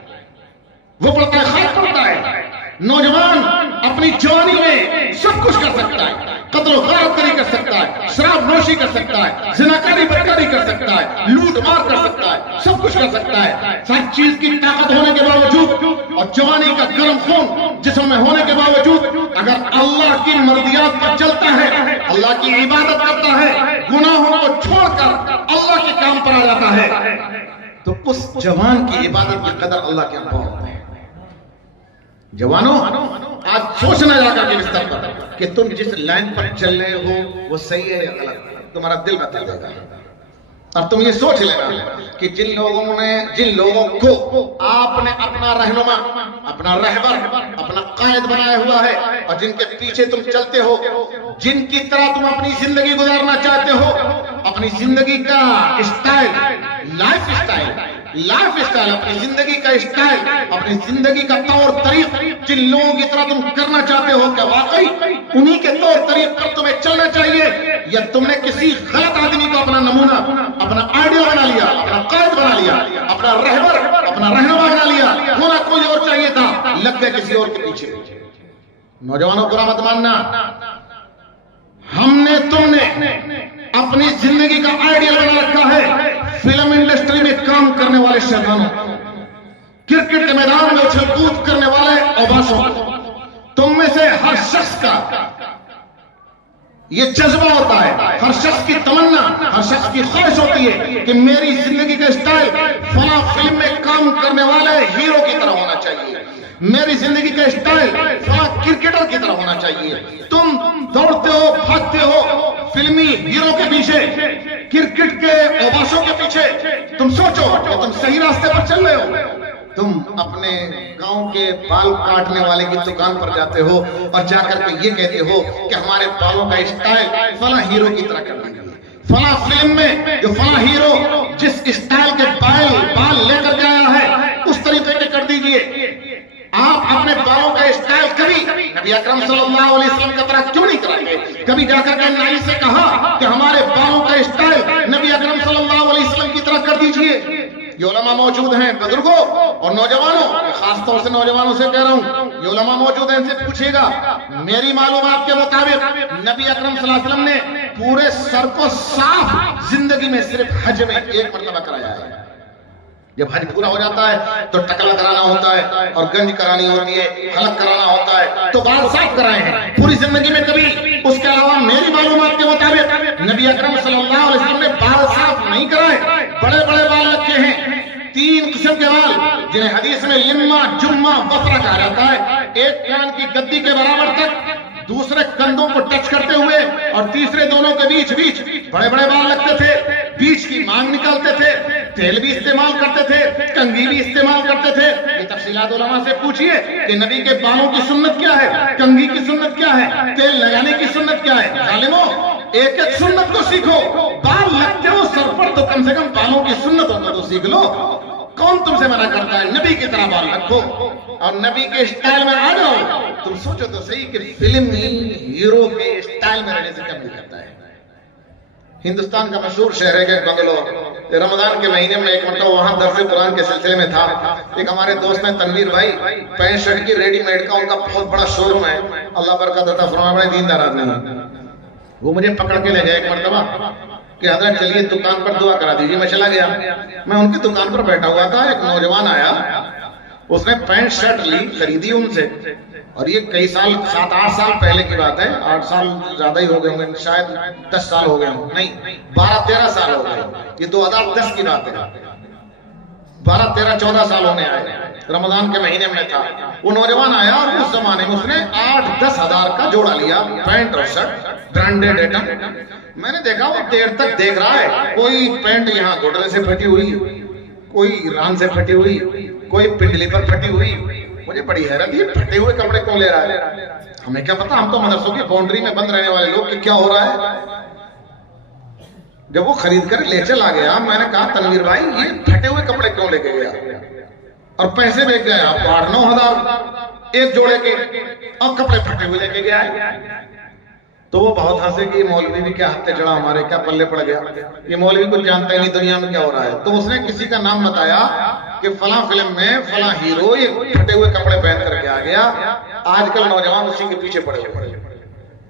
وہ پڑھتا ہے, خاک پڑھتا ہے. نوجوان اپنی جوانی میں سب کچھ کر سکتا ہے, قتل و غارت گری کر سکتا ہے, شراب نوشی کر سکتا ہے, زناکاری بدکاری کر سکتا ہے, لوٹ مار کر سکتا ہے, سب کچھ کر سکتا ہے. ہر چیز کی طاقت ہونے کے باوجود اور جوانی کا گرم خون جسم میں ہونے کے باوجود اگر اللہ کی مرضیات پر چلتا ہے, اللہ کی عبادت کرتا ہے, گناہوں کو چھوڑ کر اللہ کے کام پر آ جاتا ہے, تو اس جوان کی عبادت کی قدر اللہ کے بہت ہے. جوانوں آج سوچنا جا کر کے بستر پر کہ تم جس لائن پر چل رہے ہو وہ صحیح ہے یا غلط, تمہارا دل بتا دے گا. اور تم یہ سوچ لینا کہ جن لوگوں کو آپ نے اپنا رہنما, اپنا رہبر, اپنا قائد بنایا ہوا ہے اور جن کے پیچھے تم چلتے ہو, جن کی طرح تم اپنی زندگی گزارنا چاہتے ہو, اپنی زندگی کا اسٹائل, لائف اسٹائل, اپنی زندگی کا اسٹائل, اپنی زندگی کا طور طریق جن لوگوں کی طرح تم کرنا چاہتے ہو, کیا واقعی انہی کے طور طریق پر تمہیں چلنا چاہیے یا تم نے کسی غلط آدمی کو اپنا نمونہ, اپنا آئیڈیل بنا لیا, اپنا قائد بنا لیا, اپنا رہبر, اپنا رہنما بنا لیا, ہونا کوئی اور چاہیے تھا, لگ گئے کسی اور کے پیچھے. نوجوانوں برا مت ماننا, ہم نے, تم نے اپنی زندگی کا آئیڈیل بنا رکھا ہے فلم انڈسٹری میں کام کرنے والے شیطانوں, کرکٹ کے میدان میں اچھل کود کرنے والے اوباشوں کو، تم میں سے ہر شخص کا یہ جذبہ ہوتا ہے، ہر شخص کی تمنا، ہر شخص کی خواہش ہوتی ہے کہ میری زندگی کا اسٹائل فلاں فلم میں کام کرنے والے ہیرو کی طرح ہونا چاہیے، میری زندگی کا اسٹائل فلاں کرکٹر کی طرح ہونا چاہیے۔ تم دوڑتے ہو، بھاگتے ہو فلمی ہیرو کے پیچھے، کرکٹ کے اوباشوں کے پیچھے، تم سوچو کہ تم صحیح راستے پر چل رہے ہو؟ تم اپنے گاؤں کے بال کاٹنے والے کی دکان پر جاتے ہو اور جا کر کے یہ کہتے ہو کہ ہمارے بالوں کا اسٹائل فلاں ہیرو کی طرح کرنا چاہیے، فلاں فلم میں جو فلاں ہیرو جس اسٹائل کے بال لے کر گیا ہے اس طریقے کے کر دیجئے۔ آپ اپنے بالوں کا اسٹائل کبھی نبی اکرم صلی اللہ علیہ وسلم کی طرح کیوں نہیں کریں گے؟ کبھی جا کر کے نائی سے کہا کہ ہمارے بالوں کا اسٹائل نبی اکرم صلی اللہ علیہ وسلم کی طرح کر دیجئے۔ یہ علماء موجود ہیں بزرگوں اور نوجوانوں، خاص طور سے نوجوانوں سے کہہ رہا ہوں، یہ علماء موجود ہیں، ان سے پوچھئے گا، میری معلومات کے مطابق نبی اکرم صلی اللہ علیہ وسلم نے پورے سر کو صاف زندگی میں صرف حج میں ایک مرتبہ کرایا ہے۔ جب حج پورا ہو جاتا ہے تو ٹکلا کرانا ہوتا ہے اور گنج کرانی ہوتی ہے، حلق کرانا ہوتا ہے، تو بال صاف کرائے ہیں۔ پوری زندگی میں کبھی اس کے علاوہ میری معلومات کے مطابق نبی اکرم صلی اللہ علیہ وسلم نے بال صاف نہیں کرائے، بڑے بڑے بال رکھے ہیں، 3 قسم کے بال جنہیں حدیث میں لما، جمہ، وفرہ کہا جاتا ہے، ایک کان کی گدی کے برابر تک، دوسرے کندھوں کو ٹچ کرتے ہوئے اور تیسرے دونوں کے بیچ بڑے بڑے بال رکھتے تھے، بیچ کی مانگ نکالتے تھے، تیل بھی استعمال کرتے تھے، کنگھی بھی استعمال کرتے تھے۔ یہ تفصیلات علماء سے پوچھئے کہ نبی کے بالوں کی سنت کیا ہے، کنگھی کی سنت کیا ہے، تیل لگانے کی سنت کیا ہے۔ ظالموں، ایک ایک سنت کو سیکھو، بال لگتے ہو سر پر تو کم سے کم بالوں کی سنت ہوتا تو سیکھ لو۔ کون تم سے منع کرتا ہے؟ نبی کی طرح بال رکھو اور نبی کے اسٹائل میں آ جاؤ۔ تم سوچو تو صحیح کہ فلم ہیرو کے اسٹائل میں رہنے سے کم نہیں کرتا ہے۔ ہندوستان کا مشہور شہر ہے کہ بنگلور، رمضان کے مہینے میں ایک مرتبہ وہاں درس قرآن کے سلسلے میں تھا، ایک ہمارے دوست ہیں تنویر بھائی، پینٹ شرٹ کی ریڈی میڈ کا ان کا بہت بڑا شو روم ہے، اللہ برکت عطا فرمائے، بڑے دیندار آدمی ہیں۔ وہ مجھے پکڑ کے لے گئے ایک مرتبہ کہ حضرت چلیے دکان پر دعا کرا دیجیے۔ میں چلا گیا، میں ان کی دکان پر بیٹھا ہوا تھا، ایک نوجوان آیا، اس نے پینٹ شرٹ لی، خریدی ان سے، اور یہ کئی سال 7-8 سال پہلے کی بات ہے، 8 سال زیادہ ہی ہو گئے ہوں گے، شاید 10 سال ہو گئے ہوں، نہیں 12-13 سال ہو گئے، یہ 2010 کی بات ہے، 12-13-14 سال ہونے آئے، رمضان کے مہینے میں تھا۔ وہ نوجوان آیا اور اس زمانے میں اس نے 8-10 ہزار کا جوڑا لیا، پینٹ اور شرٹ، برانڈیڈ ایٹم۔ میں نے دیکھا وہ دیر تک دیکھ رہا ہے، کوئی پینٹ یہاں گھٹنے سے پھٹی ہوئی، کوئی ران سے پھٹی ہوئی، کوئی پنڈلی پر پھٹی ہوئی۔ مجھے بڑی حیرت، یہ پھٹے ہوئے کپڑے کیوں لے رہا ہے؟ ہمیں کیا پتا، ہم تو مدرسوں کی باؤنڈری میں بند رہنے والے لوگ کہ کیا ہو رہا ہے۔ جب وہ خرید کر لے چلا گیا، میں نے کہا تنویر بھائی یہ پھٹے ہوئے کپڑے کیوں لے کے گیا؟ اور پیسے بیچ گئے آپ 8-9 ہزار ایک جوڑے کے، اور کپڑے پھٹے ہوئے لے کے گیا ہے۔ تو وہ بہت ہنسے کہ یہ مولوی بھی کیا ہتھے چڑھا، ہمارے کیا پلے پڑ گیا، یہ مولوی کچھ جانتا ہی نہیں دنیا میں کیا ہو رہا ہے۔ تو اس نے کسی کا نام بتایا کہ فلاں فلم میں فلاں ہیرو یہ پھٹے ہوئے کپڑے پہن کر کے آ گیا، آج کل نوجوان اسی کے پیچھے پڑے ہوئے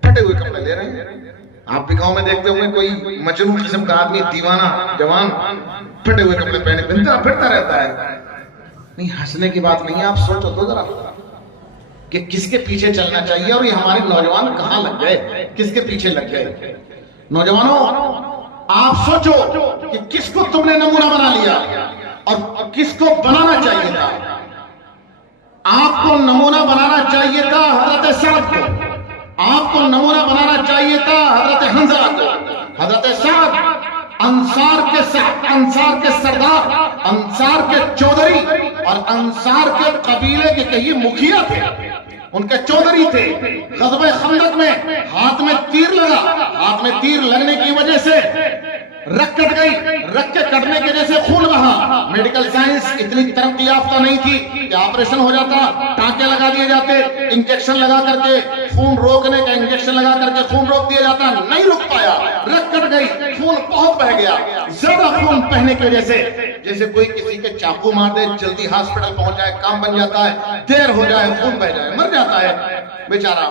پھٹے ہوئے کپڑے لے رہے ہیں۔ آپ بھی گاؤں میں دیکھتے ہوئے کوئی مجنون قسم کا آدمی، دیوانہ جوان پھٹے ہوئے کپڑے پہنے پھرتا رہتا ہے۔ نہیں، ہنسنے کی بات نہیں ہے، آپ سوچو تو ذرا کہ کس کے پیچھے چلنا چاہیے، اور یہ ہمارے نوجوان کہاں لگ گئے، کس کے پیچھے لگ گئے۔ نوجوانوں، آپ سوچو کہ کس کو تم نے نمونہ بنا لیا اور کس کو بنانا چاہیے تھا۔ آپ کو نمونہ بنانا چاہیے تھا حضرت سعد کو، آپ کو نمونہ بنانا چاہیے تھا حضرت حنظلہ کو۔ حضرت سعد انصار کے سردار، انصار کے چودھری اور انصار کے قبیلے کے کہیے مکھیا تھے، ان کے چودھری تھے۔ غزوہ خندق میں ہاتھ میں تیر لگا، ہاتھ میں تیر لگنے کی وجہ سے رگ کٹ گئی، رگ کے کٹنے کی وجہ سے خون بہا۔ میڈیکل سائنس اتنی ترقی یافتہ نہیں تھی کہ آپریشن ہو جاتا، ٹانکے لگا دیے جاتے، انجیکشن لگا کر کے خون روکنے کا انجیکشن لگا کر کے خون روک دیا جاتا، نہیں رک پایا، رگ کٹ گئی، خون بہت بہ گیا۔ زیادہ خون بہنے کی وجہ سے جیسے کوئی کسی کے چاقو مار دے، جلدی ہاسپٹل پہنچ جائے، کام بن جاتا ہے، دیر ہو جائے، خون بہ جائے، مر جاتا ہے بیچارہ۔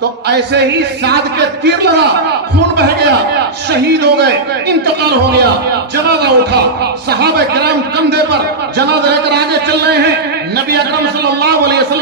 تو ایسے ہی سعد کے تیر لگا، خون بہ گیا، شہید ہو گئے، انتقال ہو گیا۔ جنازہ اٹھا، صحابہ کرام کندھے پر جنازہ لے کر آگے چل رہے ہیں،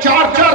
4-4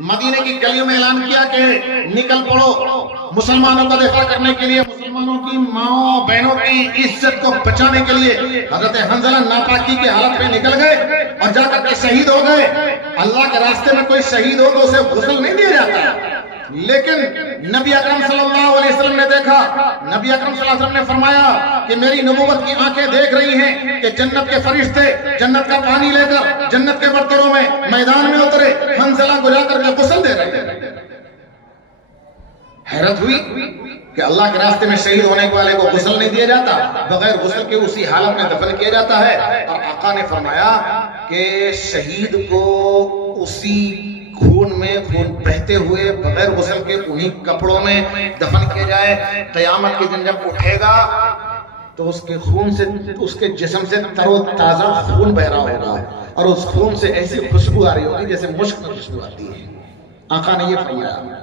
مدینے کی گلیوں میں اعلان کیا کہ نکل پڑو مسلمانوں کا دفاع کرنے کے لیے، مسلمانوں کی ماں بہنوں کی عزت کو بچانے کے لیے۔ حضرت حنظلہ ناپاکی کی حالت میں نکل گئے اور جا کر کے شہید ہو گئے۔ اللہ کے راستے میں کوئی شہید ہو تو اسے غسل نہیں دیا جاتا، لیکن نبی اکرم صلی اللہ علیہ وسلم نے دیکھا، نبی اکرم صلی اللہ علیہ وسلم نے فرمایا کہ میری نبوت کی آنکھیں دیکھ رہی ہیں کہ جنت کے فرشتے جنت کا پانی لے کر جنت کے برتنوں میں میدان میں اترے، حنظلہ کو جا کر کے غسل دے رہے ہیں۔ حیرت ہوئی کہ اللہ کے راستے میں شہید ہونے والے کو غسل نہیں دیا جاتا، بغیر غسل کے اسی حالت میں دفن کیا جاتا ہے۔ اور آقا نے فرمایا کہ شہید کو اسی خون میں خون بہتے ہوئے بغیر غسل کے انہی کپڑوں میں دفن کیا جائے۔ قیامت کے دن جب اٹھے گا تو اس کے خون سے، اس کے جسم سے تر و تازہ خون بہ رہا ہوگا اور اس خون سے ایسی خوشبو آ رہی ہوگی جیسے مشک میں خوشبو آتی ہے۔ آقا نے یہ فرمایا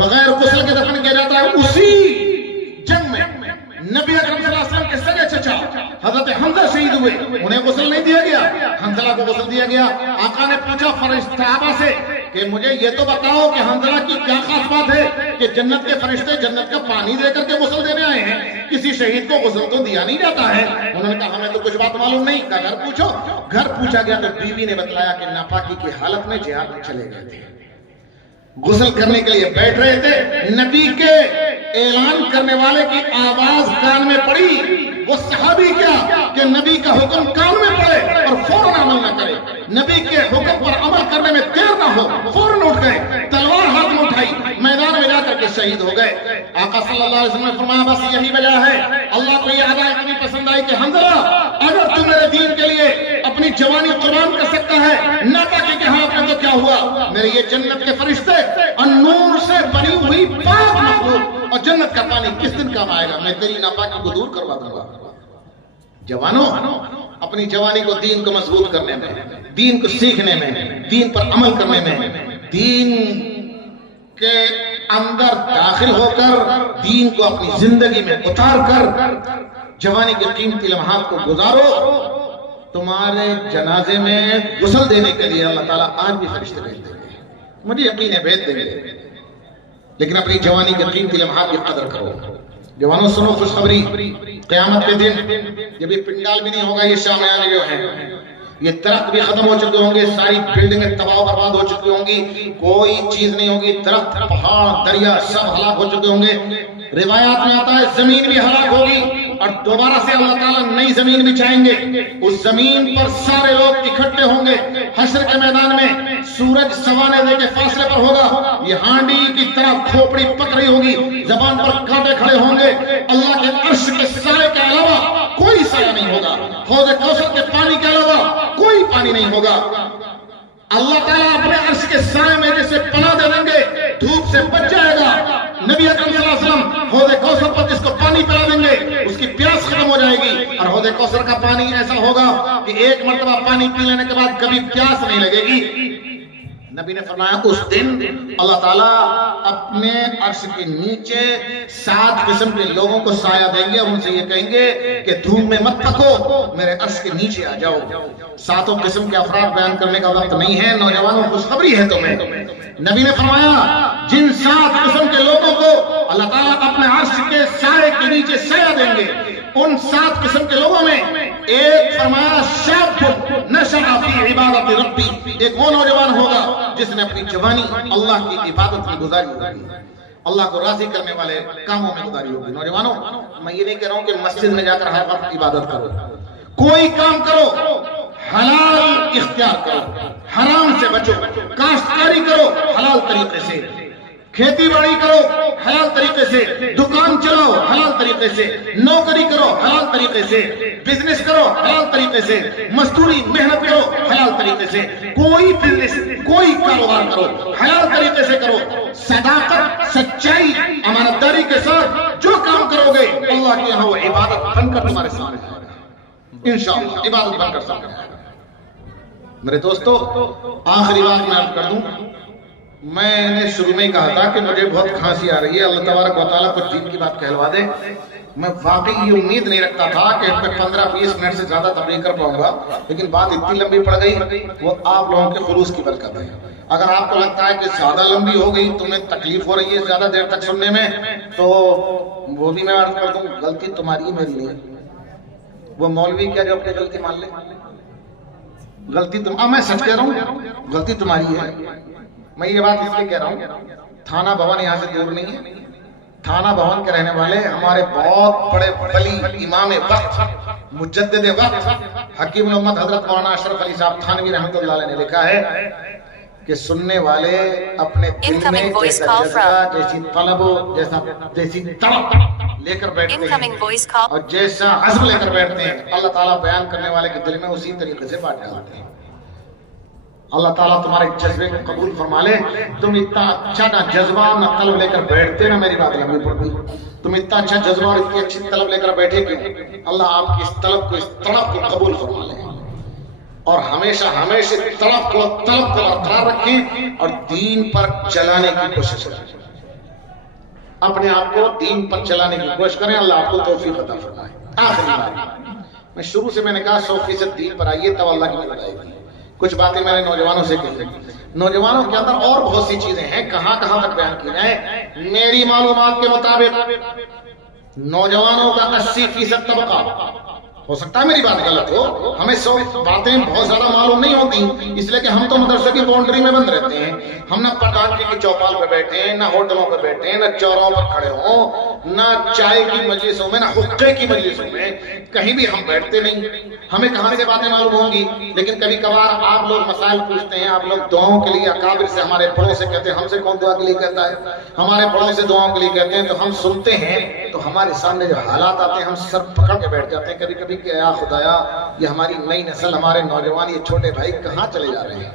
بغیر غسل کے دفن کیا جاتا ہے۔ اسی جنگ میں نبی اکرم صلی اللہ علیہ وسلم کے سگے چچا حضرت حمزہ شہید ہوئے، انہیں غسل نہیں دیا گیا، حنظلہ کو غسل دیا گیا۔ آقا نے پوچھا صحابہ سے کہ مجھے یہ تو بتاؤ کہ حنظلہ کی کیا خاص بات ہے کہ جنت کے فرشتے جنت کا پانی دے کر کے غسل دینے آئے ہیں، کسی شہید کو غسل تو دیا نہیں جاتا ہے۔ انہوں نے کہا ہمیں تو کچھ بات معلوم نہیں، کہا گھر پوچھو۔ گھر پوچھا گیا تو بیوی نے بتلایا کہ ناپاکی کی حالت میں جہاد میں چلے گئے تھے، غسل کرنے کے لیے بیٹھ رہے تھے، نبی کے اعلان کرنے والے کی آواز کان میں پڑی۔ وہ صحابی کیا کہ نبی کا حکم کان میں پڑے اور فوراً عمل نہ کرے، نبی کے حکم پر عمل کرنے میں دیر نہ ہو، فوراً اٹھ گئے، تلوار ہاتھ میں اٹھائی، میدان میں جا کر کے شہید ہو گئے۔ آقا صلی اللہ علیہ وسلم نے فرمایا بس یہی وجہ ہے اللہ کو یہ ادا اتنی پسند آئی کہ حنظلہ اگر تم میرے دین کے لیے اپنی جوانی قربان کر سکتا ہے، ناپاکی کے حالت میں تو کیا ہوا، میرے یہ جنت کے فرشتے اور نور سے بنی ہوئی پاک مخلوق اور جنت کا پانی کس دن کام آئے گا، میں تیری ناپاکی کو دور کروا دوں گا۔ جوانوں اپنی جوانی کو دین کو مضبوط کرنے میں، دین کو سیکھنے میں، دین پر عمل کرنے میں، دین کے اندر داخل ہو کر دین کو اپنی زندگی میں اتار کر جوانی کے قیمتی لمحات کو گزارو۔ تمہارے جنازے میں غسل دینے کے لیے اللہ تعالیٰ آج بھی فرشتے بھیج دیں گے، مجھے یقین ہے بھیج دیں گے، لیکن اپنی جوانی کے قیمتی لمحات کی قدر کرو۔ جوانوں سنو خوشخبری، قیامت کے دن جب یہ پنڈال بھی نہیں ہوگا، یہ شامیانے جو ہیں، یہ درخت بھی ختم ہو چکے ہوں گے، ساری بلڈنگیں تباہ و برباد ہو چکی ہوں گی، کوئی چیز نہیں ہوگی، درخت پہاڑ دریا سب ہلاک ہو چکے ہوں گے۔ روایات میں آتا ہے زمین بھی ہلاک ہوگی اور دوبارہ سے اللہ تعالیٰ نئی زمین بچھائیں گے، اس زمین پر سارے لوگ اکٹھے ہوں گے۔ حشر کے میدان میں سورج سوانے دے کے فاصلے پر ہوگا، یہ ہانڈی کی طرح کھوپڑی پک رہی ہوگی، زبان پر کانٹے کھڑے ہوں گے، اللہ کے عرش کے سائے کے علاوہ کوئی سایہ نہیں ہوگا، حوض کوثر کے پانی کے علاوہ کوئی پانی نہیں ہوگا۔ اللہ تعالیٰ اپنے عرش کے سائے میں جسے پناہ دے دیں گے، دھوپ سے بچ جائے گا۔ نبی اکرم صلی اللہ علیہ وسلم حوض کوثر پر جس کو پانی پلا دیں گے اس کی پیاس ختم ہو جائے گی، اور حوض کوثر کا پانی ایسا ہوگا کہ ایک مرتبہ پانی پی لینے کے بعد کبھی پیاس نہیں لگے گی۔ نبی نے فرمایا اس دن اللہ تعالیٰ اپنے عرش کے نیچے 7 قسم کے لوگوں کو سایہ دیں گے اور ان سے یہ کہیں گے کہ دھوپ میں مت پکو، میرے عرش کے نیچے آ جاؤ۔ 7 قسم کے افراد بیان کرنے کا وقت نہیں ہے، نوجوانوں خوشخبری ہے تمہیں۔ نبی نے فرمایا جن 7 قسم کے لوگوں کو اللہ تعالیٰ اپنے عرش کے سائے کے نیچے سایہ دیں گے، ان 7 قسم کے لوگوں میں ایک فرمایا شاب نشأ فی عبادت ربی، ایک وہ نوجوان ہوگا جس نے اپنی جوانی اللہ کی عبادت میں گزاری ہوگی، اللہ کو راضی کرنے والے کاموں میں گزاری ہوگی۔ نوجوانوں میں یہ نہیں کہہ رہا ہوں کہ مسجد میں جا کر ہر وقت عبادت کرو، کوئی کام کرو حلال اختیار کرو، حرام سے بچو، کاشتکاری کرو حلال طریقے سے، کھیتی باڑی کرو حلال طریقے سے، دکان چلاؤ حلال طریقے سے، نوکری کرو حلال طریقے سے، بزنس کرو حلال طریقے سے، مزدوری محنت کرو حلال طریقے سے، کوئی بزنس کوئی کاروبار کرو حلال طریقے سے کرو، صداقت سچائی امانتداری کے ساتھ جو کام کرو گے اللہ کے یہاں وہ عبادت بن کر تمہارے سامنے آئے گا، انشاءاللہ عبادت بن کر سامنے آئے گا۔ میرے دوستو آخری بات میں عرض کر دوں، میں نے شروع میں ہی کہا تھا کہ مجھے بہت کھانسی آ رہی ہے، اللہ تبارک و تعالیٰ کچھ دین کی بات کہلوا دے۔ میں واقعی یہ امید نہیں رکھتا تھا کہ میں 15-20 منٹ سے زیادہ تبلیغ کر پاؤں گا، لیکن بات اتنی لمبی پڑ گئی، وہ آپ لوگوں کے خلوص کی برکت ہے۔ اگر آپ کو لگتا ہے کہ زیادہ لمبی ہو گئی، تمہیں تکلیف ہو رہی ہے زیادہ دیر تک سننے میں، تو وہ بھی میں عرض کر دوں، غلطی تمہاری میری نہیں۔ وہ مولوی کیا جو اپنی غلطی مان لے؟ غلطی میں سچ کہہ رہا ہوں، غلطی تمہاری ہے۔ میں یہ بات اس لیے کہہ رہا ہوں، تھانہ بھون یہاں سے دور نہیں ہے۔ تھانہ بھون کے رہنے والے ہمارے بہت بڑے ولی، امام وقت، مجدد وقت، حکیم الامت حضرت مولانا اشرف علی صاحب تھانوی رحمۃ اللہ علیہ نے لکھا ہے کہ سننے والے اپنے دل میں جیسا جذبہ، جیسی طلب، جیسی طلب لے کر بیٹھتے ہیں اور جیسا عزم لے کر بیٹھتے ہیں، اللہ تعالیٰ بیان کرنے والے کے دل میں اسی طریقے سے بات ڈالتے ہیں۔ اللہ تعالیٰ تمہارے جذبے کو قبول فرما لے۔ تم اتنا اچھا نہ جذبہ نہ طلب لے کر بیٹھتے، نہ میری بات لمبی پڑ گئی، تم اتنا اچھا جذبہ اور اتنی اچھی طلب لے کر بیٹھے کیوں؟ اللہ آپ کی اس طلب کو، اس طلب کو قبول فرما لے اور ہمیشہ ہمیشہ طلب کو برقرار رکھیں اور دین پر چلانے کی کوشش کریں، اپنے آپ کو دین پر چلانے کی کوشش کریں۔ اللہ آپ کو توفیق عطا فرمائے۔ آخری بات، میں شروع سے میں نے کہا 100% دین پر آئیے تب اللہ کی مدد آئے گی۔ کچھ باتیں میں نے نوجوانوں سے کہی، نوجوانوں کے اندر اور بہت سی چیزیں ہیں، کہاں تک بیان کی جائیں۔ میری معلومات کے مطابق نوجوانوں کا 80% طبقہ، ہو سکتا ہے میری بات غلط ہو، ہمیں 100 باتیں بہت زیادہ معلوم نہیں ہوتی، اس لیے کہ ہم تو مدرسے کی باؤنڈری میں بند رہتے ہیں۔ ہم نہ پٹانچی کی چوپال پہ بیٹھے ہیں، نہ ہوٹلوں پہ بیٹھے ہیں، نہ چوراہوں پر کھڑے ہوں، نہ چائے کی مجلسوں میں، نہ حقے کی مجلسوں میں، کہیں بھی ہم بیٹھتے نہیں۔ ہمیں کہاں سے باتیں معلوم ہوں گی؟ لیکن کبھی کبھار آپ لوگ مسائل پوچھتے ہیں، آپ لوگ دعاؤں کے لیے اکابر سے، ہمارے بڑوں سے کہتے ہیں، ہم سے کون دعا کے لیے کہتا ہے؟ ہمارے بڑوں سے دعاؤں کے لیے کہتے ہیں، تو ہم سنتے ہیں، تو ہمارے سامنے جو حالات آتے ہیں ہم سر پکڑ کے بیٹھ جاتے ہیں کبھی کبھی کہ یا خدایا، یہ ہماری نئی نسل، ہمارے نوجوان، یہ چھوٹے بھائی کہاں چلے جا رہے ہیں؟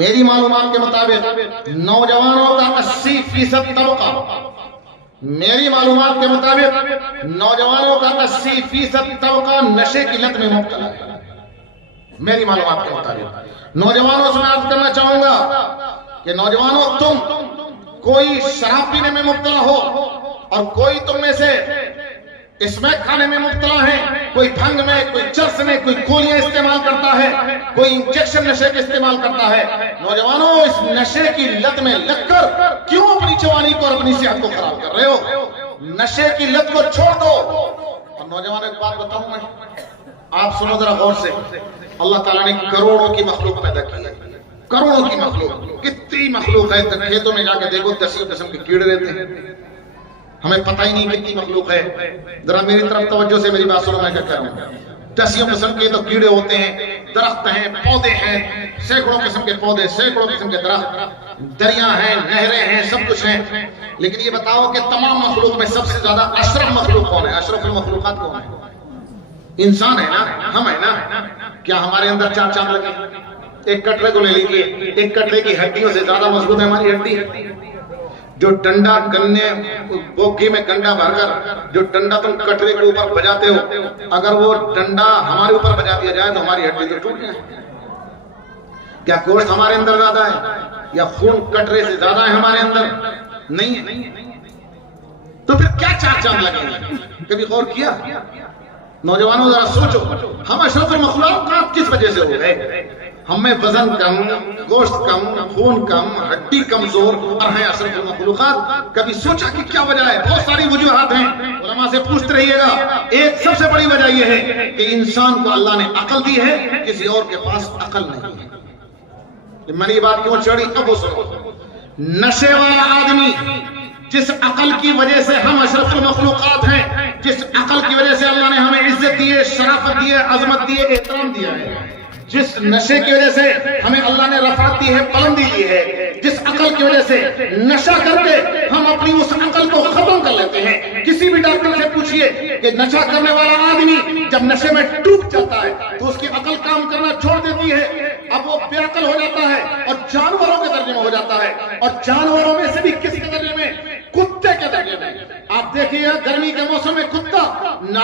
میری معلومات کے مطابق نوجوانوں کا 80% طبقہ، میری معلومات کے مطابق نوجوانوں کا 80% طبقہ نشے کی لت میں مبتلا ہے۔ میری معلومات کے مطابق نوجوانوں سے میں عرض کرنا چاہوں گا کہ نوجوانوں، تم کوئی شراب پینے میں مبتلا ہو اور کوئی تم میں سے اسمیک کھانے میں مبتلا ہے، کوئی بھنگ میں، کوئی چرس میں، کوئی گولیاں استعمال کرتا ہے، کوئی انجیکشن نشے کے استعمال کرتا ہے، نوجوانوں اس نشے کی لت میں لگ کر کیوں اپنی جوانی کو اور اپنی صحت کو خراب کر رہے ہو؟ نشے کی لت کو چھوڑ دو۔ اور نوجوانوں ایک بات بتاؤں میں، آپ سنو ذرا غور سے، اللہ تعالیٰ نے کروڑوں کی مخلوق پیدا کی ہے، کروڑوں کی مخلوق، کتنی مخلوق ہے، کھیتوں میں جا کے دیکھو 10 قسم کے کیڑے رہتے ہیں، ہمیں پتہ ہی نہیں کتنی مخلوق ہے۔ ذرا میری طرف توجہ سے میری بات سنو، میں کیا کہہ رہا ہوں۔ 10 قسم کے تو کیڑے ہوتے ہیں، درخت ہیں، پودے ہیں، سینکڑوں قسم کے پودے، سینکڑوں قسم کے درخت، دریا ہیں، نہریں ہیں، سب کچھ ہیں۔ لیکن یہ بتاؤ کہ تمام مخلوق میں سب سے زیادہ اشرف مخلوق کون ہے؟ اشرف المخلوقات کون ہے؟ انسان ہے نا، ہم ہیں نا۔ کیا ہمارے اندر 4 چاند لگے؟ ایک کٹرے کو لے لیجیے، ایک کٹرے کی ہڈیوں سے زیادہ مضبوط ہے ہماری ہڈی۔ جو ڈنڈا گنے بوگی میں گنڈا بھر کر جو ڈنڈا تم کٹرے کے اوپر بجاتے ہو، اگر وہ ڈنڈا ہمارے اوپر بجا دیا جائے تو ہماری ہڈی تو ٹوٹ جائے۔ کیا گوشت ہمارے اندر زیادہ ہے یا خون کٹرے سے زیادہ ہے ہمارے اندر؟ نہیں ہے۔ تو پھر کیا 4 چاند لگے ہیں؟ کبھی غور کیا؟ نوجوانوں ذرا سوچو، ہم اشرف المخلوقات کس وجہ سے ہو گئے؟ ہم میں وزن کم، گوشت کم، خون کم، ہڈی کمزور اور ہیں اشرف المخلوقات۔ کبھی سوچا کہ کیا وجہ ہے؟ بہت ساری وجوہات ہیں، علماء سے پوچھتے رہیے گا۔ ایک سب سے بڑی وجہ یہ ہے کہ انسان کو اللہ نے عقل دی ہے، کسی اور کے پاس عقل نہیں ہے۔ میں نے یہ بات کیوں چھڑی؟ اب وہ سنو، نشے والا آدمی جس عقل کی وجہ سے ہم اشرف المخلوقات ہیں، جس عقل کی وجہ سے اللہ نے ہمیں عزت دی ہے، شرافت دی ہے، عظمت دی ہے، احترام دیا ہے، جس نشے کی وجہ سے ہمیں اللہ نے رفعت دی ہے، بلندی دی ہے، جس عقل کی وجہ سے نشہ کر کے ہم اپنی اس عقل کو ختم کر لیتے ہیں۔ کسی بھی ڈاکٹر سے پوچھئے کہ نشہ کرنے والا آدمی جب نشے میں ڈوب جاتا ہے تو اس کی عقل کام کرنا چھوڑ دیتی ہے، اب وہ بے عقل ہو جاتا ہے اور جانوروں کے درجے میں ہو جاتا ہے، اور جانوروں میں سے بھی کسی کے درجے میں؟ کتے کے درجے میں۔ آپ دیکھیے گرمی کے موسم میں کتا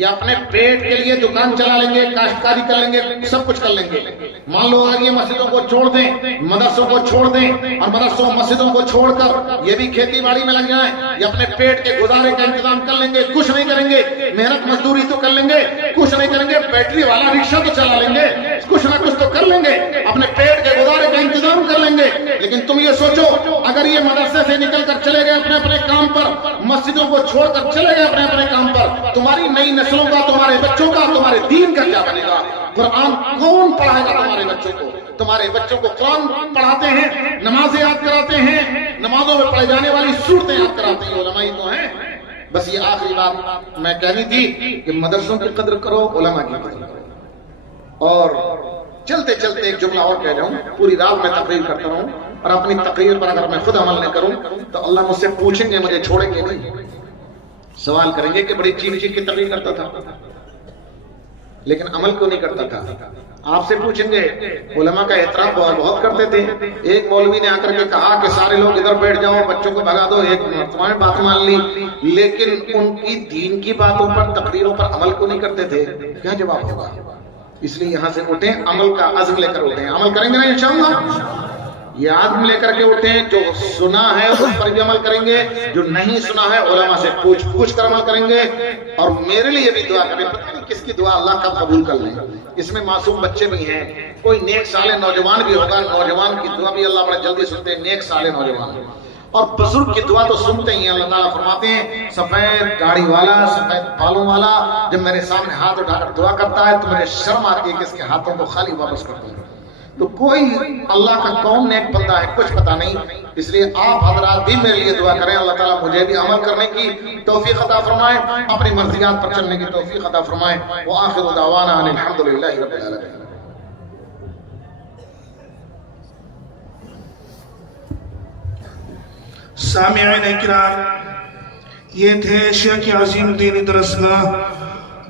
یا اپنے پیٹ کے لیے دکان چلا لیں گے، کاشتکاری کر لیں گے، سب کچھ کر لیں گے. مان لو اگر یہ مسجدوں کو چھوڑ دیں، مدرسوں کو چھوڑ دیں، اور مدرسوں مسجدوں کو چھوڑ کر یہ بھی کھیتی باڑی میں لگ جائیں، یا اپنے پیٹ کے گزارے کا انتظام کر لیں گے، کچھ نہیں کریں گے، محنت مزدوری تو کر لیں گے، کچھ نہیں کریں گے، بیٹری والا رکشہ تو چلا لیں گے، کچھ نہ کچھ تو کر لیں گے، اپنے پیٹ کے گزارے کا انتظام کر لیں گے. لیکن تم یہ سوچو اگر یہ مدرسے سے نکل کر چلے گئے اپنے اپنے کام پر، مسجدوں کو چھوڑ کر چلے گئے اپنے اپنے کام پر، تمہاری نئی نسلوں کا، تمہارے بچوں کا، تمہارے دین کا کیا بنے گا؟ قرآن کون پڑھائے گا تمہارے بچوں کو؟ تمہارے بچوں کو قرآن پڑھاتے ہیں، نمازیں یاد کراتے ہیں، نمازوں میں پڑھے جانے والی سورتیں یاد کراتے ہیں، علماء ہی تو ہیں. بس یہ آخری بات میں کہنی تھی کہ مدرسوں کی قدر کرو، علماء کی قدر کرو. اور چلتے چلتے ایک جملہ اور کہہ جاؤں، پوری رات میں تقریر کرتا رہوں اور اپنی تقریر پر اگر میں خود عمل نہ کروں تو اللہ مجھ سے پوچھیں گے، مجھے چھوڑیں گے نہیں، سوال کریں گے کہ بڑی چیخ چیخ کی تقریر کرتا تھا لیکن عمل کیوں نہیں کرتا تھا. آپ سے پوچھیں گے علماء کا احترام بہت کرتے تھے. ایک مولوی نے آ کر کے کہا کہ سارے لوگ ادھر بیٹھ جاؤ، بچوں کو بھگا دو، ایک تمہاری بات مان لی، لیکن ان کی دین کی باتوں پر، تقریروں پر عمل کو نہیں کرتے تھے. کیا جواب ہوگا؟ اس لیے یہاں سے اٹھیں، عمل کا عزم لے کر اٹھیں. عمل کریں گے نا انشاءاللہ؟ یہ عزم لے کر کے اٹھیں، جو سنا ہے اس پر بھی عمل کریں گے، جو نہیں سنا ہے علماء سے پوچھ کر عمل کریں گے. اور میرے لیے بھی دعا کریں، پتہ نہیں کس کی دعا اللہ کب قبول کر لیں. اس میں معصوم بچے بھی ہیں، کوئی نیک صالح نوجوان بھی ہوگا، نوجوان کی دعا بھی اللہ بڑا جلدی سنتے ہیں، نیک صالح نوجوان. اور بزرگ کی دعا تو سنتے ہی ہیں. اللہ تعالیٰ فرماتے ہیں سفید داڑھی والا، سفید بالوں والا جب میرے سامنے ہاتھ اٹھا کر دعا کرتا ہے تو مجھے شرم آتی ہے کہ اس کے ہاتھوں کو خالی واپس کرتا ہے. تو کوئی اللہ کا کون نیک بندہ ہے کچھ پتہ نہیں. اس لیے آپ حضرات بھی میرے لیے دعا کریں، اللہ تعالیٰ مجھے بھی عمل کرنے کی توفیق عطا فرمائے، اپنی مرضیات پر چلنے کی توفیق عطا فرمائے. وآخر دعوانا ان الحمدللہ رب العالمین. سامعین اکرام، یہ تھے ایشیا کی عظیم دینی درسگاہ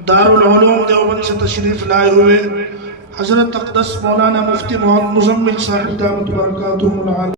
دارالعلوم دیوبند سے تشریف لائے ہوئے حضرت اقدس مولانا مفتی محمد مزمل صاحب دامت برکاتہ العالیہ.